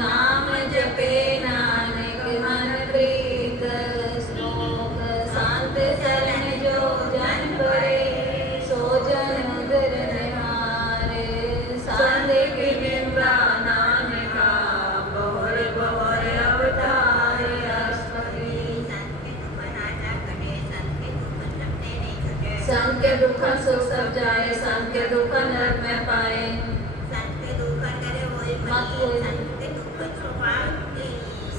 नाम जपे नानक मन प्रीत। श्लोक शांत शरण जो जन परे, सो जन उदर निहारे। सांदिक निम्रा नानका, बोर बोर अवतार अष्टपदी। संत के दुख सुख सब जाए, संत के दुख नरक में पाए। संत के दुख करे होए मत मती, होए। संत के दुख छुपाए होते।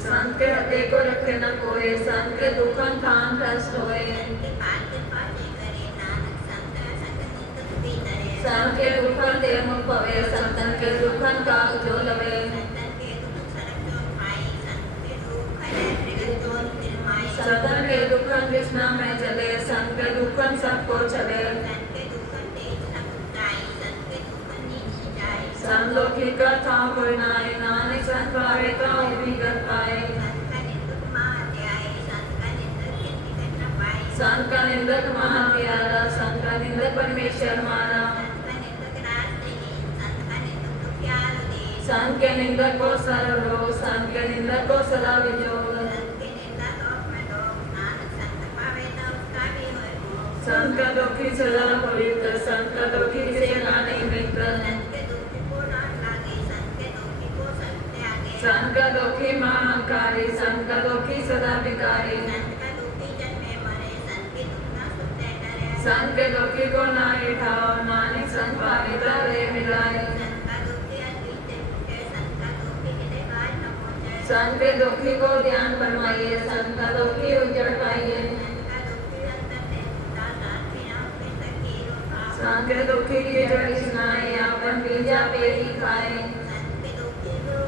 संत के हते को रखे न कोई, संत के दुखन खान भ्रष्ट होए। संत के पाल के पाले करे, नानक संत संग नित दुखी करे। संत के दुखन ते मुख पवे, संतन के दुखन काग जो लवे। संतन के दुख सरक जो खाई, संत के दुख है मृगन जो निर्माई। संतन के दुखन कृष्णा में चले, संत के दुखन सबको चले। संत के दुख तेज सब उठाई, संत के दुख नीच जाई। संत लोकी कथा कोई नाई, नानक संत पावे ताऊ विगत पाए। संत का निंदक महात्याय, संत का निंदक किन निकट न पाई। संत का निंदक महाप्यारा, संत का निंदक परमेश्वर माना। संत का निंदक राष्ट्रहीन, संत का निंदक दुखियाल दे। संत के निंदक को सर्वरोग, संत के निंदक को सदा विजोग। संत के निंदा लोक में लोक, नानक संत पावे न उसका भी होए भोग। संत का दुखी सदा पवित्र, संत का दुखी से नानी मित्र। संत के दुख को न लागे, संत के दुखी को सब त्यागे। संत का दुखी महाकारी, संत का दुखी सदा विकारी। संत का दुखी जन्मे मरे, संत के दुख न सुनते डरे। संत के दुखी को नाई ठाओ, नानक संत पावे तारे मिलाए। संत का दुखी अतीत पूछे, संत का दुखी हृदय गाज न पहुँचे। संत के दुखी को ध्यान फरमाइए, संत का दुखी उजड़ पाइए। संत का दुखी अंतर से छूटा, साथ में अपने सखी रोका। संत के दुखी की जड़ी सुनाए, आपन बीजा पे ही खाए। संत के दुखी को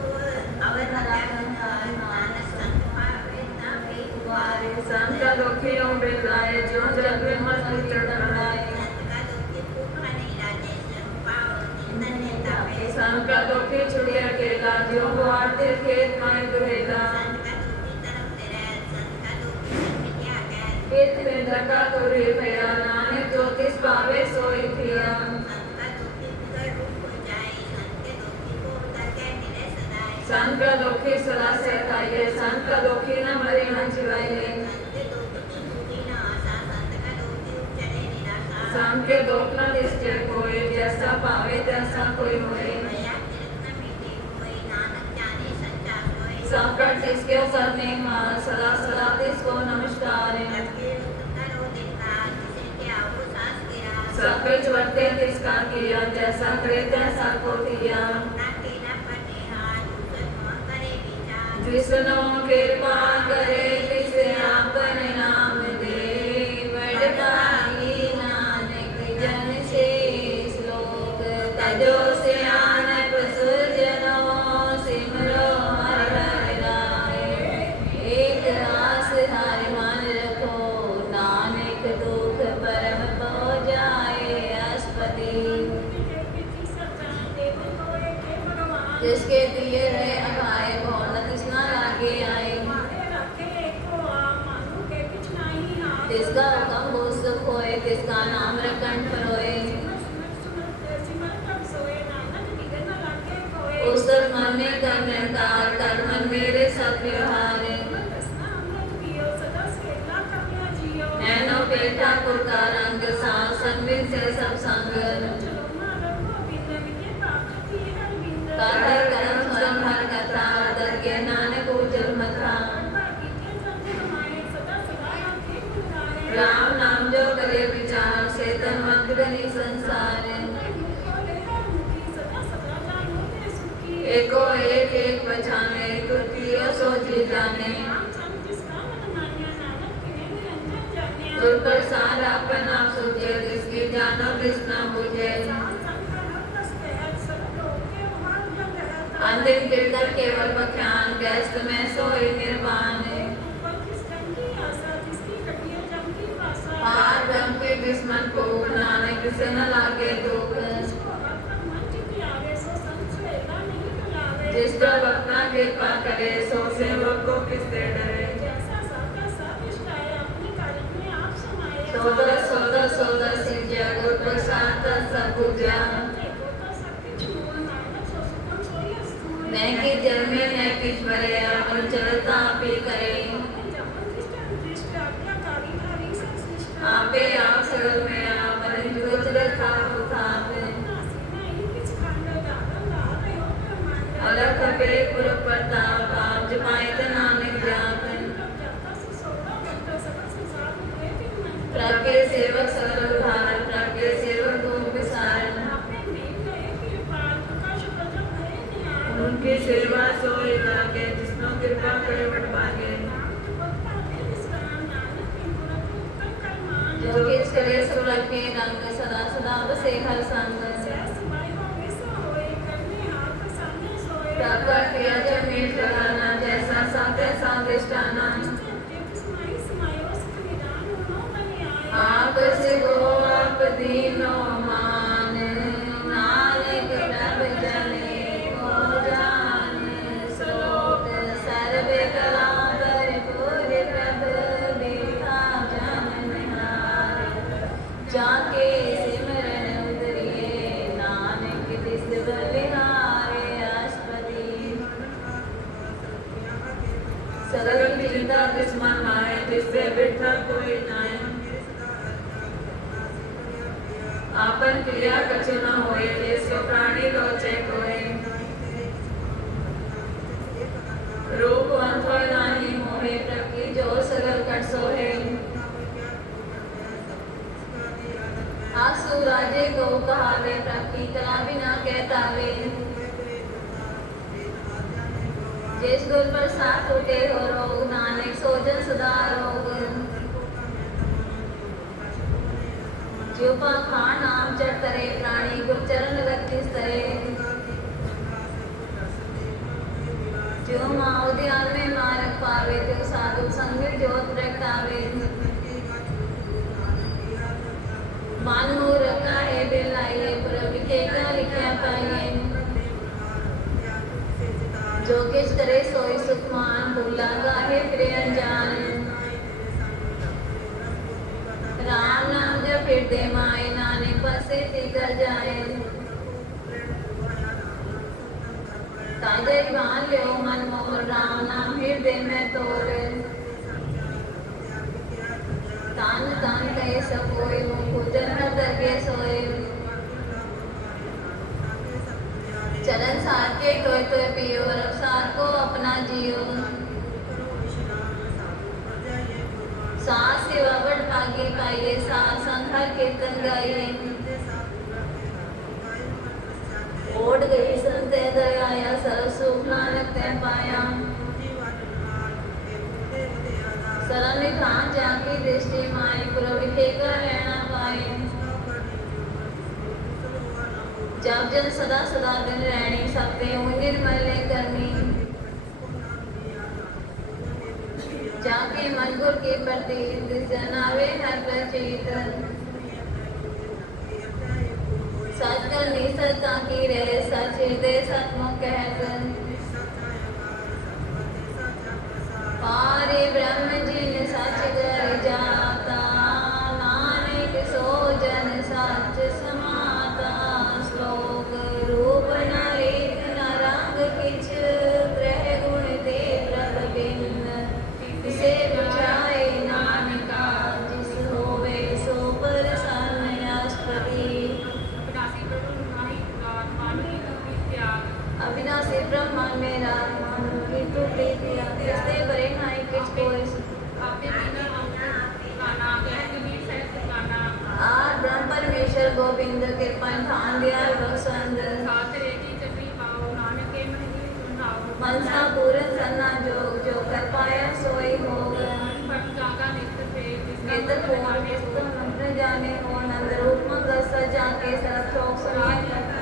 अवर न देखन हाय, नानक संत पावे न भी द्वारे संत का दुखी ओम बिरलाए, जो जग में मस्त चढ़ रहाए। संत का दुखी भूखा नहीं राजे, श्रम पाओ निंदन ने तापे। संत का दुखी छुड़े अकेला, जो गुआरते खेत माए दुहेला। संत का दुखी तरफ से रह, संत का दुखी मन में क्या कह। खेत में धका तुरे भया, नानक ज्योतिष पावे सोई थिया। संत का दुखी उधर रूप हो जाए, संत के दुखी को उधर के मिले सदाए। संत का दुखी सदा से खाइए, संत का दुखी न मरे न जिवाइए। संत के दुखी की पूरी न आशा, संत का दुखी उपचरे निराशा। संत के दुख न निश्चय कोई, जैसा पावे तैसा कोई होए। भया तिरक न मिटे कोई, नानक जाने सच्चा सोई। संकट जिसके सर में मार, सदा सदा तिसको नमस्कार है। सबके दुख करो दिन रात, जिसे क्या हो सास गिरा। सब कुछ वर्ते तिसका किया, जैसा करे तैसा को दिया। अपना केला पटे हाथ, दूसर मोह करे विचार। जिसनो कृपा करे, तिसे आपन नाम दे। वडभागी नानक जन से श्लोक, तजो सियानक सुरजनों, सिमरो हर हर राय। एक आस हर मन रखो, नानक दुख परम पो जाए अस्पति। जिसके दिए रहे अभाए, भौन तृष्णा लागे आए। तिसका हुक्म हो सुख होए, तिसका नाम रखन परोए। उस मन में कर निरंकार, कर मन मेरे सब व्यवहार। नैनो पे ठाकुर का रंग, साव संग से सब संग। कातर करम स्वयं हर कथा, दर्गे नानक उजल मथा। राम नाम जो करे विचार, से तन मन गनी संसार। एको एक एक पहचाने, तुर्कियो सोची जाने। तुर पर सारा अपन आप सोचे, जिसकी जानो तृष्णा बुझे। अंतिम कीर्तन केवल बख्यान, व्यस्त में सोई निर्वाण। पार ब्रह्म के दुश्मन को, नानक से न लागे दुख। जिस पर अपना कृपा करे, सो सेवक को किससे डरे। सोदर सोदर सोदर सिंजा, गुर प्रसाद सब पूजा। मैं कि जल में मैं किछ भरे, और चलता पी करे। आपे आप सरल में आप, गुजरत था उठाप। अलग पे पुर प्रताप, आप जमाए नानक जाप। प्रभु के सेवक सरल अपने बड़ भागे जो किस करे सो रखे रंग सदा सदा बसे हर संग प्रकट किया जब मीठ लगाना जैसा साथे सांदिष्टाना आप से गो आप दीनो मान नानक प्रभ जने को जान श्लोक सर्वे कला भरपूर प्रभ देखा जन निहार जाके सिमरन उतरिए नानक तिस बलिहारे अष्टपदी सगल चिंता तिस मन माए जिससे बिठा कोई नाय आपन क्रिया कछु न होए जिसको प्राणी लोचे कोय रूप अंतर नाही मोहे प्रकृति जो सगल कट सोहे आसु राजे को कहावे प्रकृति कला बिना कहतावे जिस गुर पर साथ उठे हो रोग नानक सोजन सदा रोग जो खा नाम चढ़ करे प्राणी गुर चरण रखी स्तरे जो माँ ध्यान में मार्ग पावे जो साधु संग ज्योत प्रगटावे मन मूर्ख है बिलाइए पुर लिखेगा लिखा पाइए जो किस करे सोई सुखमान भूला गाहे फिर अनजान राम नाम जब फिर दे माए नानक बसे तीतर जाए ताजे भान लो मन मोर राम नाम हृदय में तोड़ तान तान कहे सकोए मुख जन्म दगे सोए चरण साथ के कोई तो पियो रफ्सार को अपना जियो सास सेवा बड़ भागी पाइए सास संघर कीर्तन गाइए ओढ़ गई संत दयाया सरल सुख नानक तै पाया सरल निधान जाकी दृष्टि माई पुर लिखेगा रहना पाए जब जन सदा सदा दिन रहनी सबते निर्मल करनी जाके मन गुर के प्रति जनावे हर प्रचेत सच करनी सच्चा की रहे सच हृदय सतमुख कहत पारे ब्रह्म जिन सच कर जाता नानक सो जन सच समाता श्लोक रूप न लेख न रंग किछ ग्रह गुण दे प्रभ बिन से बचाए नानका जिस होवे सो प्रसन्न अष्टपदी अविनाशी ब्रह्मांड मेरा की तू प्रीति किसने बरे नाई किस कोई आ ब्रह्म परमेश्वर गोविंद कृपा धान दिया बख्शंद मनसा पूरन सन्ना जो कर पाया सोई होग नित पूर्ण निस्त मंत्र जाने हो नंद रूप मंगल सजा के सरस चौक सुनाए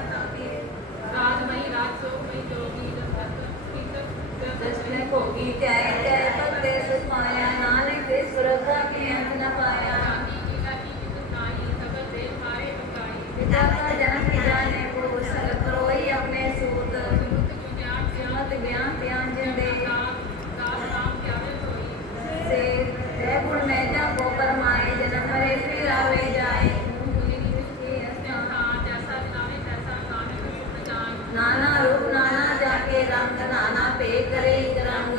दसने भोगी त्याय त्याय भक्ते सुख पाया नानक ते सुरक्षा के अंत न पाया पिता का जन्म की जाने को सगल करोई अपने सूत मत ज्ञान ध्यान जिंदे से गुण में जा को परमाए जन्म मरे फिर आवे जाए नाना रूप नाना जाके रंग नाना पे करे रंग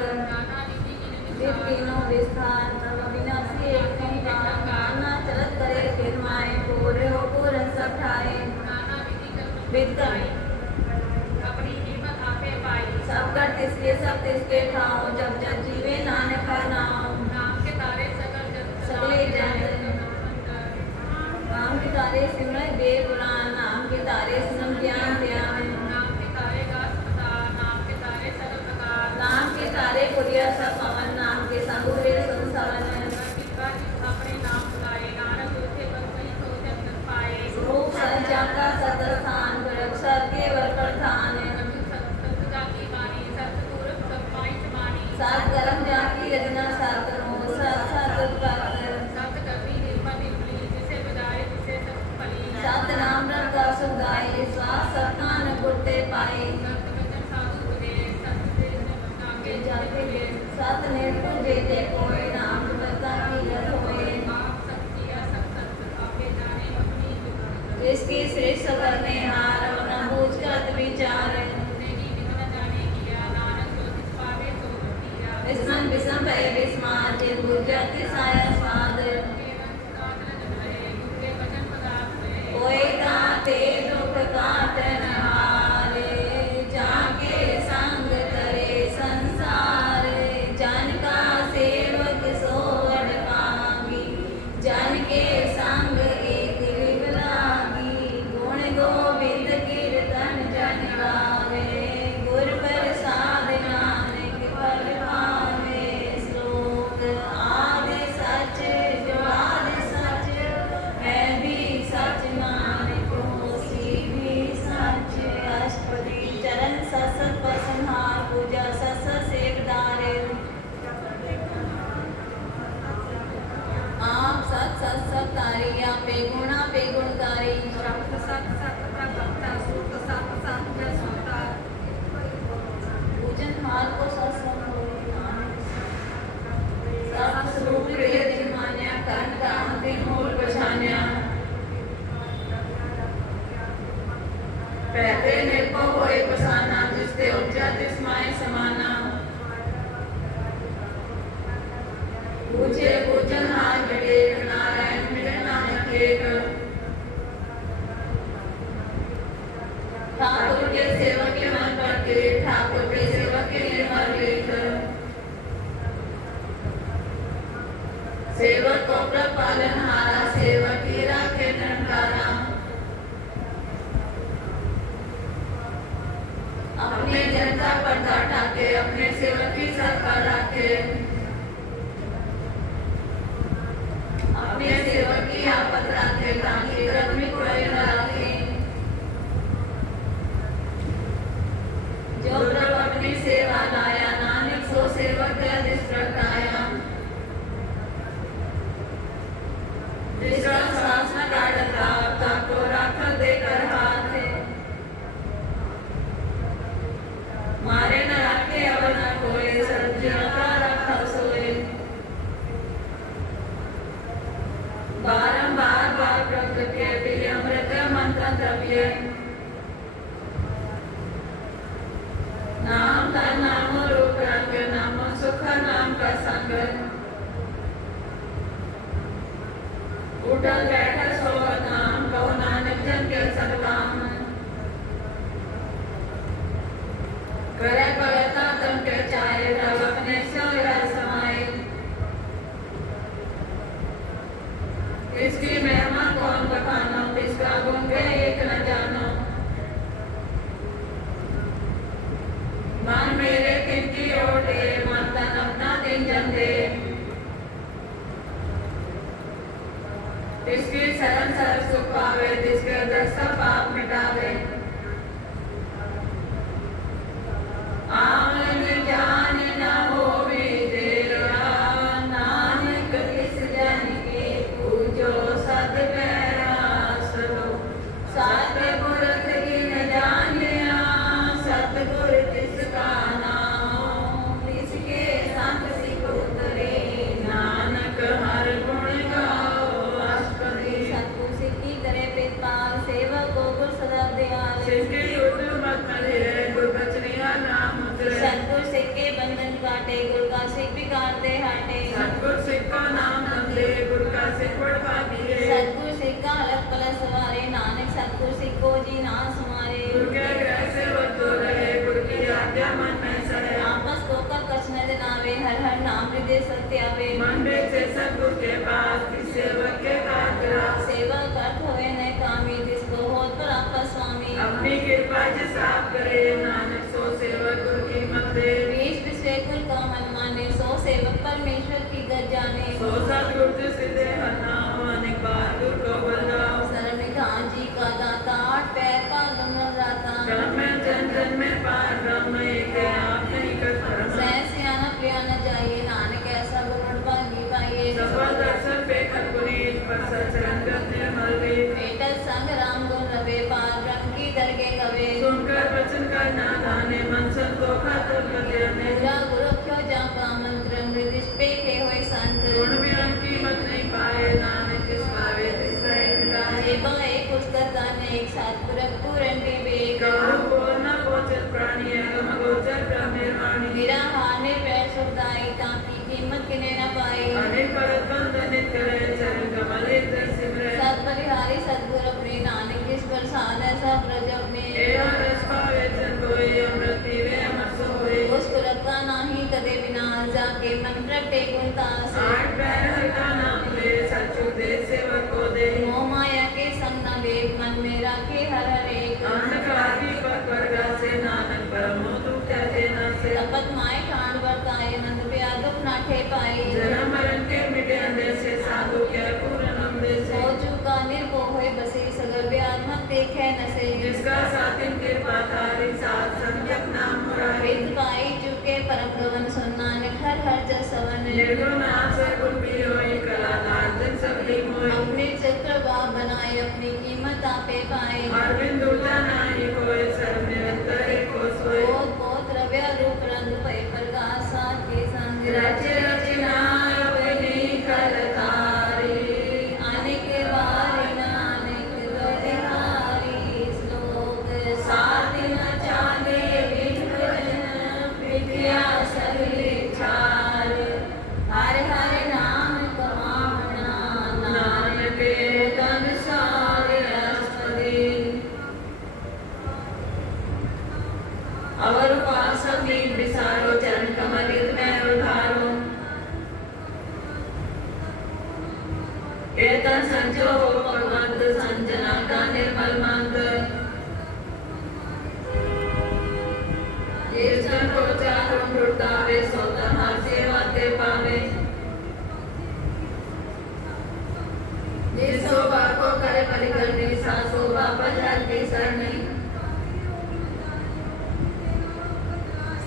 तीनों विस्थान अविनाशी एक नाना चलत करे फिर माए पूरे हो पूरन सब ठाए विद सब कर तिसके ठाओ जब जब जीवे नानक का नाम सगले जन नाम के तारे सिमर दे पुराण नाम के तारे सुन ज्ञान ध्यान नाम के तारे पुरिया इसकी सृष्टि करने हार अपना बूझ कर विचार विस्मन विषम भय विस्मार बुझत साया स्वाद कोई ताते दुख काटन हारे जाके संग करे संसार जन का सेवक सोवड़ पागी जन के संग एक लिव लागी गुण गोविंद कीर्तन जन गावे गुर प्रसाद नानक फल पावे श्लोक आदि सच जो आदि सच है भी सच नानक होसी भी सच अष्टपदी चरण सत्सत पसंहार पूजा सत्सत सेवदारे आप सत सत सत्तारी आपे गुणकारी पूजन हार को सत्संग सत्स्वरूप प्रिय दिन मान्या कर्ण का अंतिम मूल पहचान्या पहले निर्भव होए पसाना जिसते उपजा तिस्माय समाना पूजे पूजन हार घटे नारायण मिले नानक एक ठाकुर के सेवक के मन पर तीर ठाकुर के सेवक के निर्मल लेख सेवक को प्रपालन हारा सेवक की राखे नंकारा अपने जनता पर ठाके अपने सेवक की सरकार राखे अपने सेवक की आपत राखे ताकि कर्मी कोई न राखे जो प्रभु अपनी सेवा लाया नानक सो सेवक दिस प्रगटाया जिसका शासन काटता ताको राखल देकर हाथ मारे न राखे अब न कोई सर्वजन का रखा सोए बारंबार बार प्रकृति के प्रिय अमृत मंत्र द्रव्य नाम का नाम रूप रंग नाम सुख नाम का संग उठल बैठल सोवत नाम कहो नानक जन के सतकाम करे कविता तम के चाहे तब अपने सोया समाये इसकी महिमा कौन बखानो इसका गुण एक न जानो मन मेरे तिनकी ओटे मन तन अपना दिन जन दे इसकी शरण सर सुख पावे जिसके दस पाप मिटावे आमन जान न होवे तेरा नानक इस जन के पूजो सद पैरास लो सतगुरत गिन जानिया सतगुर तिसका नाम इसके संग सिख उतरे नानक हर गुण गाओ अष्टपदी सतगुर सिद्धि करे पिताल सेवक गोकुल सदा दयाल सिद्धि उठ मत मले गुर बचनिया नाम उतरे सतगुर सिख के बंधन काटे गुर का सिख बिगाड़ दे हटे सतगुर सिख का नाम नंदे गुर का सिख बड़ भागी है सतगुर सिख का अलग पलक सवारे नानक सतगुर सिख को जी नाम समारे गुर के ग्रह से बदो रहे गुर की आज्ञा मन में सहे आपस को का कछ न जनावे हर हर नाम हृदय सत्य आवे मन में से सतगुर के पास सेवक के काज सेवक अर्थ होए न कामी जिसको होत पर आपका स्वामी अपनी कृपा जिस आप करे नानक सो सेवक गुर की मत दे बीच विषय कुल का मन माने सो सेवक परमेश्वर की गत जाने सो सतगुर सिद्धे हन्ना अनेक बार गुर को बलदाओ शरण निधान जी का दाता आठ पैर का ब्रह्म राता ब्रह्म में जन जन में पार ब्रह्म एक आप नहीं कर सहस आना प्रिया न जाइए नानक ऐसा गुण भागी पाइए सफल दर्शन पे कलपुनीत पर सचरण करते मलवे पेटल संग राम गुण रवे पार ब्रह्म की दरगे कवे सुनकर वचन करना दाने मन संतोखा तुल कल्याणे पूरा गुरु क्यों जापा मंत्र मृदिश पे के होए संत गुण विरम की मत नहीं पाए नानक किस पावे तिस सहे मिलाए जे एक पुस्तक कीमत किने न पाई। अनेक परत बंधनित करे चरण कमल हृदय सिमरे। सत बलिहारी सतगुर अपने नानक जिस प्रसाद है सब ब्रज अपने। एवं रस पावे जन कोई अमृत पीवे अमर सोए। उस कुलता नाही कदे विनाश जाके मन प्रगटे गुण तास। आठ पैर हर का नाम ले सचु दे सेवक को दे। मोह माया के संग न लेप मन में राखे हर हर एक। अंधकार की पकड़ से नानक परमो तू कहते न से। तपत माय कांड वर्ताए नंद ब्याह दुख नाठे पाई। जन्म मरण के मिटे अंधे से साधु के पूर्ण नंदे से। हो चुका निर्भो होए बसे सगर ब्याह मत देखे न से। जिसका सातिन कृपा तारी साथ संजक नाम मुरारी। वेद पाई चुके परम गवन सुन नानक हर हर जस सवन। निर्गुण आश्रय गुण पियोई कला तार्जन सबली मोई। अपने चक्रवाह बनाए अपनी कीमत आपे पाए। अरविंद उल्टा नाही कोई सर्व निरंतर एको सोई। बोध बोध द्रव्य रूप रंग भय प्रकाश साथ के संग। रचे रचनाय अपनी कलकारी। अनेक बार नानक बलिहारी श्लोक साथ न चाले बिन भजन विद्या सगले चाल। हर हर नाम कमावना नानक तन सारे अस्पदे। अवर उपासक नींद विसारो चरण कमल में उधारो। एतन संजो हो भगवंत संजना का निर्मल मंत्र। जिस जन को चारो ढूंढावे सो तन हर सेवा ते पावे। जिस शोभा को करे परिकरणी सा शोभा पधार की सरणी।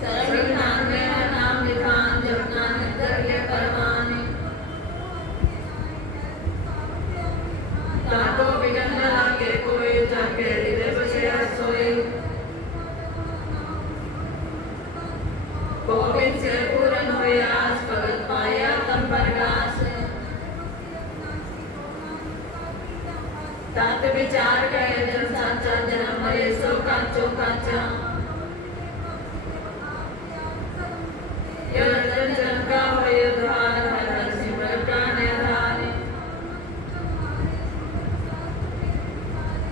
सरणी नाम में हर नाम निधान जब नानक दरिये परवाने। ताको बिगन न लागे कोई जाके हृदय बसे सोए। गोविंद से पूरन हुए आस भगत पाया तम प्रकाश। तात विचार कहे जन साचा जन्म मरे सो काचो काचा। यदन जन का हो युद्धार हर हर सिमर प्राण आधार।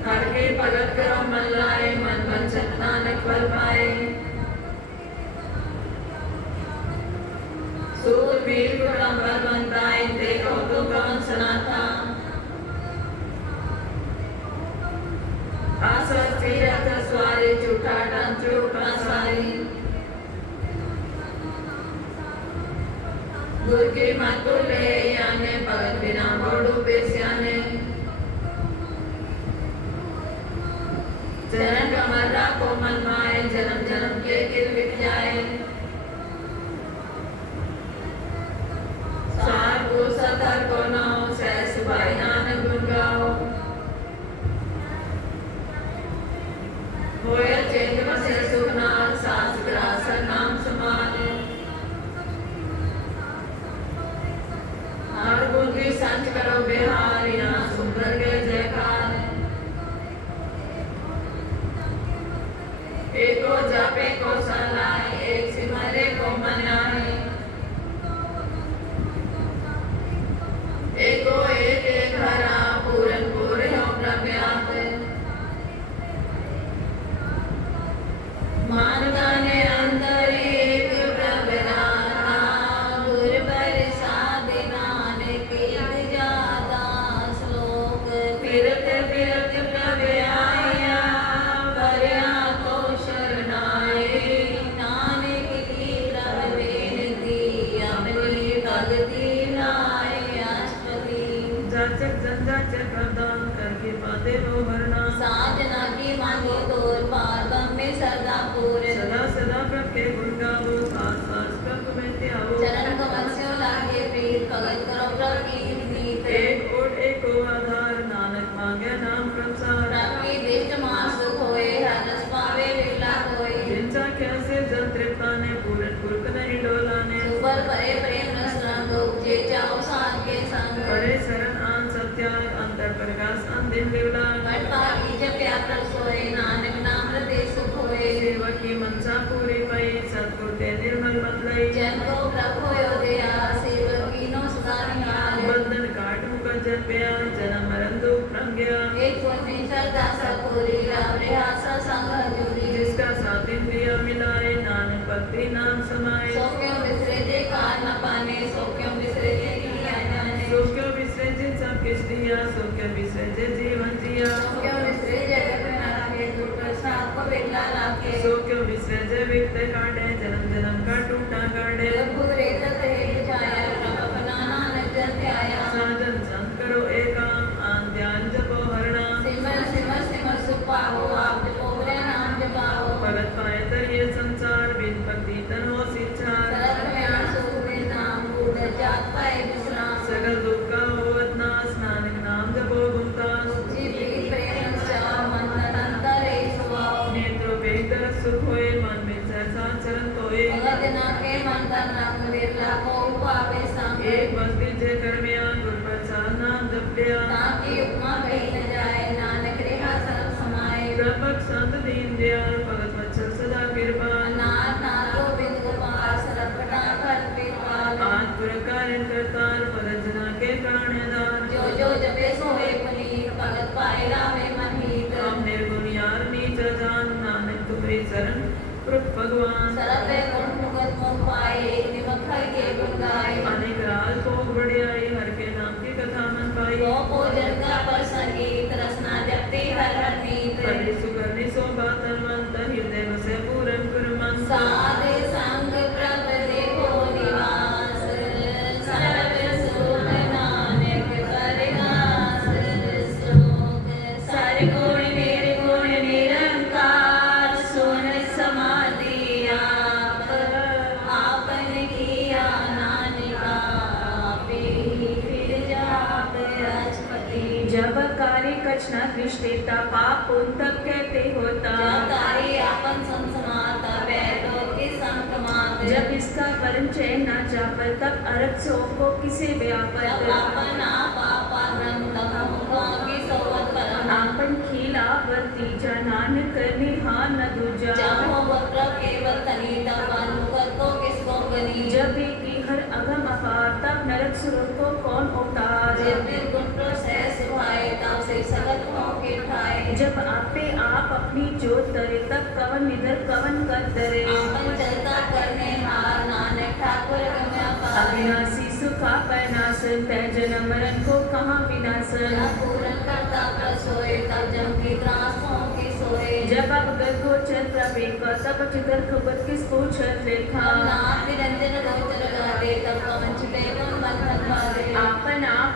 हर के भगत करो मन लाए मन वंचन नानक बल पाए। सूरवीर गुणम बलवंताय देखो तो कौन सनाथा। आसत तीरथ स्वारी झूठा टंचू पासारी। दुर्गे मातु ले याने भगत बिना बोडू बेस्याने। चरण कमल राखो मन माए जन्म जन्म के गिर मिट जाए। सार को सतर को नाओ सहस भाई नानक गुण गाओ। होय चेत बसे सुख नाल सास ग्रासन नाम समाने। हर गुण की संच करो बिहारी ना सुंदर के जयकार। एको जापे को सलाए एक सिमरे को मनाए। एको एक एक हरा पूरन पूरे हो प्रव्यात। मानदाने अंतर एक प्रभराता। गुर प्रसाद नानक एक जाता श्लोक। फिरत फिरत प्रभ आया परया को शरणाए। नानक की प्रभ बेनती अपनी भगति लाए अष्टपदी। जाचक जंजाचक प्रदान करके पाते वो भरना। साधना की मांगो तोर पार बम में सदा पूरे। सदा सदा प्रभ के गुण गावो सास सास प्रभ में त्यागो। चरण कमल से लागे प्रीत भगत करो प्रभ की नीत। एक ओट एको आधार नानक मांगे नाम प्रसार। प्रभ की दिष्ट मां सुख होए हर रस पावे विरला कोई। जिनसा कैसे जल तृप्ताने पूरन पुरख नहीं डोलाने। सुबर परे प्रेम रस रंग उपजे जाओ साध के संग। परे शरण आन सत्या अंतर प्रकाश अंदिन विवला। मठ पागी जप्या प्रभ सोए नानक नाम हृदय सुख होए। सेवक की मनसा पूरी पई सतगुर ते निर्मल मन लई। जन को प्रभ होयो दया पुण्य श्रद्धा सपूरी राम रिहासा संग हजूरी जिसका साथ इंद्रिया मिलाए नानक भक्ति नाम समाए सो क्यों बिसरे जे काल न पाने सो क्यों बिसरे जे किया जाने सो क्यों बिसरे जिन सब किस दिया सो क्यों बिसरे जे जीवन जिया सो क्यों बिसरे जगत में न रखे दुख प्रसाद को बिरला लाके सो क्यों बिसरे जे विकट काटे जन्म जन्म का टूटा काटे गुरे तत हे छाया प्रभ अपना नानक जन ध्याया साधन संग करो एकाम आन ध्यान जपो हरनाम सिमर सिमर सिमर सुख पाहो आप जपो मेरा नाम जपाओ भगत पाए तरिए संसार बिन भक्ति तन हो सिच्छार सरल कल्याण सुख नाम बूढ़ जात पाए विश्राम सगल दुख का होवत नाश नानक नाम जपो गुमतास जीव की प्रेम चाव मन तन अंतर ए सुभाव नेत्रों पे तरस सुख होए मन में सहसा चरण तोए भगत ना के मन तन रंग विरला को पावे संग एक बस दीजे करमियान गुर प्रसाद नाम जप लिया ताकि उपमा कही न जाए नानक रेहा सर्व समाए प्रभक संत दीन दयाल भगत वत्सल सदा कृपा नाथ नारो बिंद गोपाल सरल घटा कर कृपाल आज पुरकार करतार पद जना के प्राणदार जो जो जपे सोए पुनीत भगत पाए रामे मन हीत हम निर्गुण यार नीच जान नानक तुम्हारी शरण प्रभु भगवान सरल गुण मुगत मुख पाए एक निमक हर के गुण गाए अनेक राज को बढ़ियाई हर के नाम की कथा मन पाई गो को जन का पर संगीत रसना जपते हर हर नीत परि सुगर्नि शोभा तन्वंत हृदय बसे पूरन कुरमन साध संग प्रभ देखो निवास सर्व सुख नानक परगास श्लोक सर गुण मेरे गुण निरंकार सुन समाधि आप आपन किया नानका आपे ही फिर जाप राजपति जब कार्य कछ न दृष्टेता पाप पुण्य तब कहते होता तारी आपन संसमाता बैठो के संकमात जब इसका परिचय न जापर तब अरब सो को किसे व्यापर जब आपन आप रंग तमोगा की सोवत परम आपन खीला वर्ती जनान करने हाँ न दूजा जाहो वक्र केवल तनी तवन मुकर को किसको गनी जब की हर अगम अपार तब नरक सुर को कौन उतार जब निर्गुण प्रसय सुहाए तब से सगत हो के ठाए जब आपे आप अपनी जोत तरे तब कवन निधर कवन कर तरे आपन चलता करने हार नानक ठाकुर गम्या पाए अविनाशी सुखा परनासन तय जन्म मरण को कहाँ विनाशन जब पूरन करता प्रसोए तब जम की त्रास हो के सोए जब अब गोचर प्रवेक तब चितर खबर किस पूछत लेखा तब नाथ निरंजन गोचर गावे तब पवन छिपे बंधन वाले आपन आप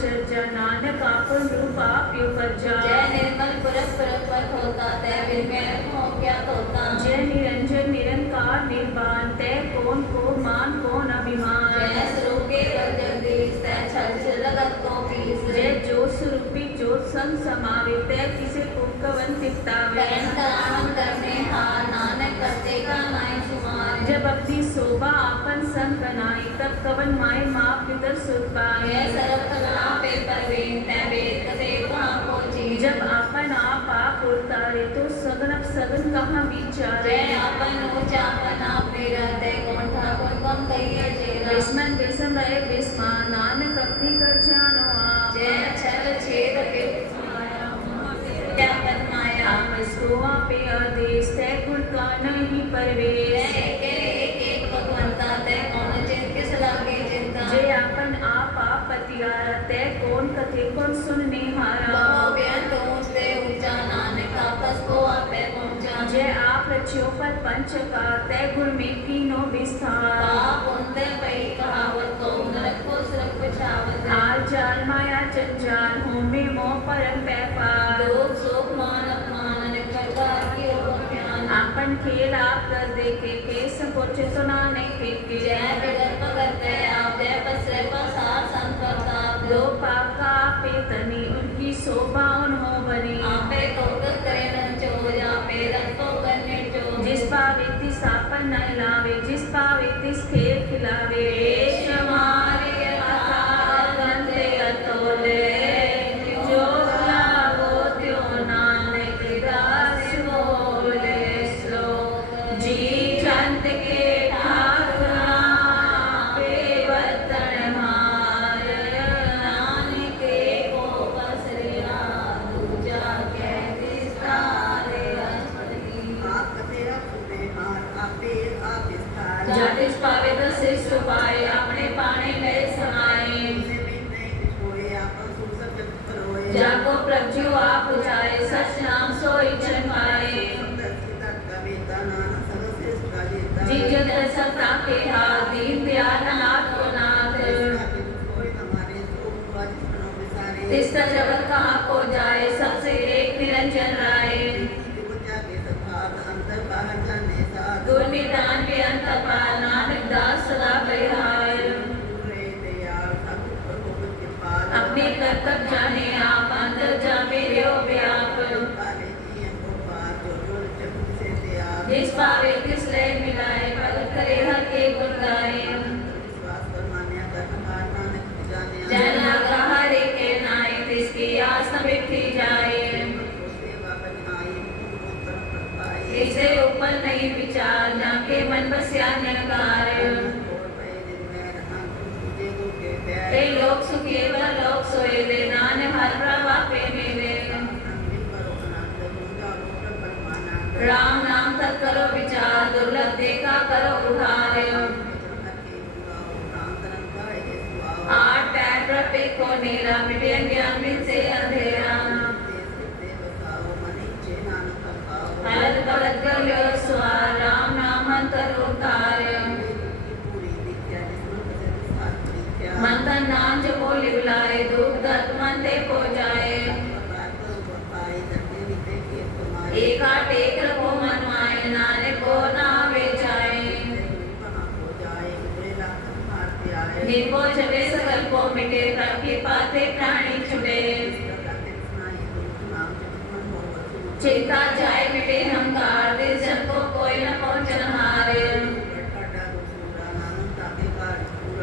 चर्चा नानक आपन रूप आप उपजा जय निर्मल पुरख पर होता तय विनय हो क्या होता जय निरंजन निरंकार निर्वाण तय कौन को मान कौन अभिमान जय स्वरूप के जगदीश तय छल छल लगत को पीस जय जो स्वरूपी जो संग समावे तय किसे को कवन तिक्तावे करण करावन करने हार नानक करते का माय सुमार जब अपनी शोभा आपन संग बनाई तब कवन माय माप पितर सुख पाए जय सरब कला पे परवीन तय वेद कते वहाँ पहुँची जब आपन आप उतारे तो सगन अब सगन कहाँ विचारे जय आपन ऊंचापन आप मेरा तय कौन ठाकुर कम कहिए जेरा विस्मन विषम रहे विस्मा नानक अपनी कर जानो आप जय छल छेद के ज्ञापन माया आप इसको आपे आदेश तय गुण का नहीं परवेश एक भगवंता तय कौन चिंत किस लागे चिंता जय आपन आप पतियारा तय कौन कथे कौन सुनने हारा बहु ज्ञान पहुँचते ऊंचा नानक आपस को आपे पहुँचा जय आप रचियों पर पंच का तय गुण में कीनो विस्तार पाप उनते पई कहावत को नरक को सिर्फ पिछावत आल जाल माया जंजाल हो में मोह परम व्यापार लोक शोक मान अपमान अनेक प्रकार की उपज्ञान आपन खेल आप कर देखे केस पोचे सुनाने के जय विगत करते आप जय पसरे पसार संप्रताप दो पाप का आपे तनी उनकी शोभा उन्हों बनी आपे कौतक करे न चोर आपे रख को करने चोर जिस पावे तिस आपन न लावे जिस पावे तिस खेल खिलावे वेश हमारे अथाह गंते अतोले जो लावो त्यो नानक दास बोले श्लोक जी जंत के ठाकुर आपे वर्तन हार नानक को पसरिया दूज सियान्यकार ते लोक सुखी व लोक सोए दे नान हर प्रभापे मेरे राम नाम तक करो विचार दुर्लभ देखा करो उधार आठ पैर प्रपे को नेरा मिटे ज्ञान बिन से अंधेरा हलत बलत गयो स्वार राम नाम अंतर उतार मंथन नाम जो बोली बुलाए दुख दर्द मन ते को जाए एका टेक रखो मन माए नानक को ना बेचाए निर्भो जबे सकल को मिटे प्रभु पाते प्राणी छुटे चिंता जाए मिटे हमकार दिल जन को कोई न पहुंचन हारे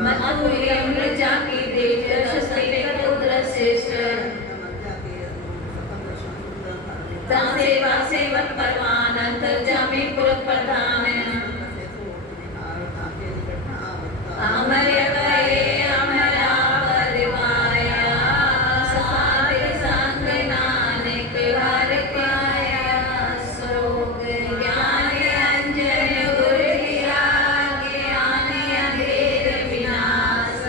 मधुरी अमृत जाकी देश शस्त्री टेक उदर श्रेष्ठ सेवा सेवक परमान अंतर जामी पुर प्रधान अमर गए अमरा परवाया सारे संग नानक हर पाया सरोग ज्ञान अंजन गुर दिया ज्ञान अंधेर विनाश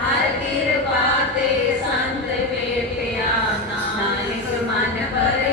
हर कृपा ते संत बेटिया नानक मन पर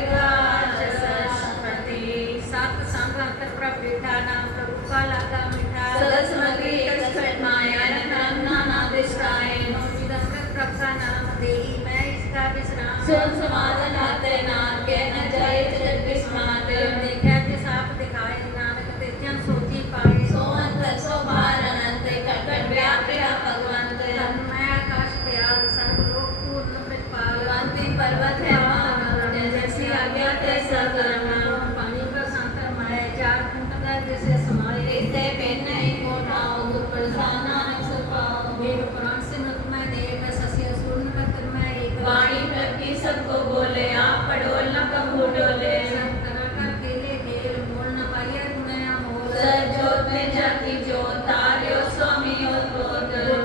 सुन समाधन आते नाम के न जाए जगत विस्मात देखा के साप दिखाए नानक ते जन सोची पाए सो अंतर सो पार अनंत कटकट व्याप्त भगवंत मैं आकाश व्याप्त सर्व लोक पूर्ण प्रतिपाल अंतिम पर्वत है मान जैसी आज्ञा तैसा करना पानी का सांकर माया चार फुट का जैसे समाए ऐसे पेन नहीं कोटा गुर प्रधान नानक सुपाओ वेद पुराण से मत मैं देव सस्य सुन कर मैं एक वाणी प्रति सबको बोले आप पढ़ोल न कबू डोले जोत में जाती जोत तार्यो स्वामी और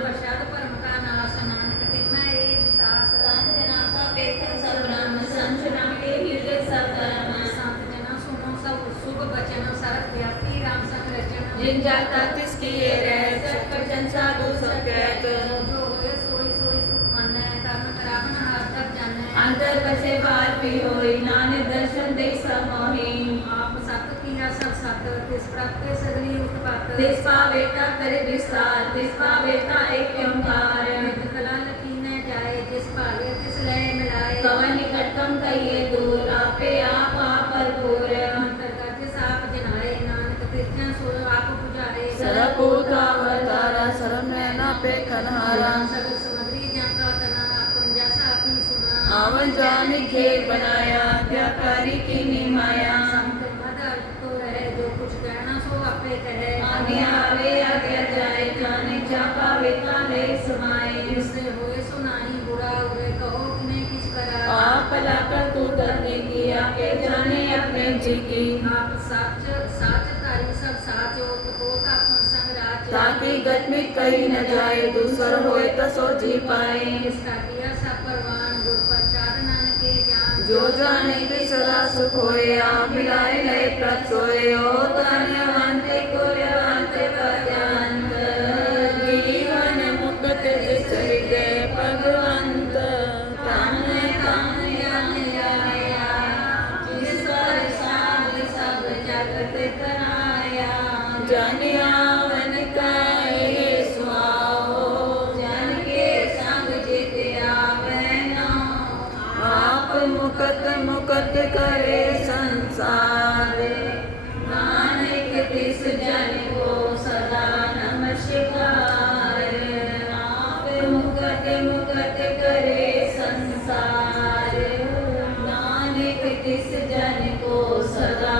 प्रसाद परम का नाश नानक ते मैं एक विश्वास संजना का वेतन सब ब्रह्म संजना के हृदय सब धर्म संत जना सुनो सब शुभ वचन सरस व्यापी राम संग रचन जिन जाता तिसकी ये रह सब वचन साधु सब कहत जो होए सोई सोई सुख मन कर्म करावन हर तक जाने अंतर बसे बार भी होई नानक दर्शन दे समोही आप सत किया सब सत तिस प्राप्त सगली उत्पत्त तिस पावेता करे विस्तार तिस पावेता एक ओंकार कला लकीने जाए जिस पाले तिस लय मिलाए कवन निकट कम कहिए दूर आपे आप भरपूर अंतर का जिस आप जनाए नानक तिस जन सो आप बुझाए सरपूता अवतारा सरम नैना पे कन्हारा सगल समग्री जन का तना अपन जैसा अपनी सुना आवन जान घेर बनाया व्यापारी की निमाया संत मदद तो रहे जो कुछ कहना सो आपे कहे आगे आवे आगे जाए जाने जा पावे काले समाए इससे होए सुनाई बुरा हुए कहो किने किछ करा आप भला कर तू करने की आके जाने अपने जी की आप सच साच ताई सब साचो तो अपन संग राज ताकि गत में कहीं न जाए दूसर होए तो सो जी पाए इसका किया सब परवान गुर प्रचार नानक के ज्ञान जो जाने के सदा सुख होए आप मिलाए नए प्रत सोए ओ धन्यवंते कुर्यवंते भजंत जीवन मुक्त जिस हृदय भगवंत तन तन आया जिस पर साध सब जगत कराया जानिया वन काए सुआओ जन के संग जित आवे नो आप मुकत मुकत करे संसार नानक तिस जन को सदा नमस्कार आप मुकत मुकत करे संसार नानक तिस जन को सदा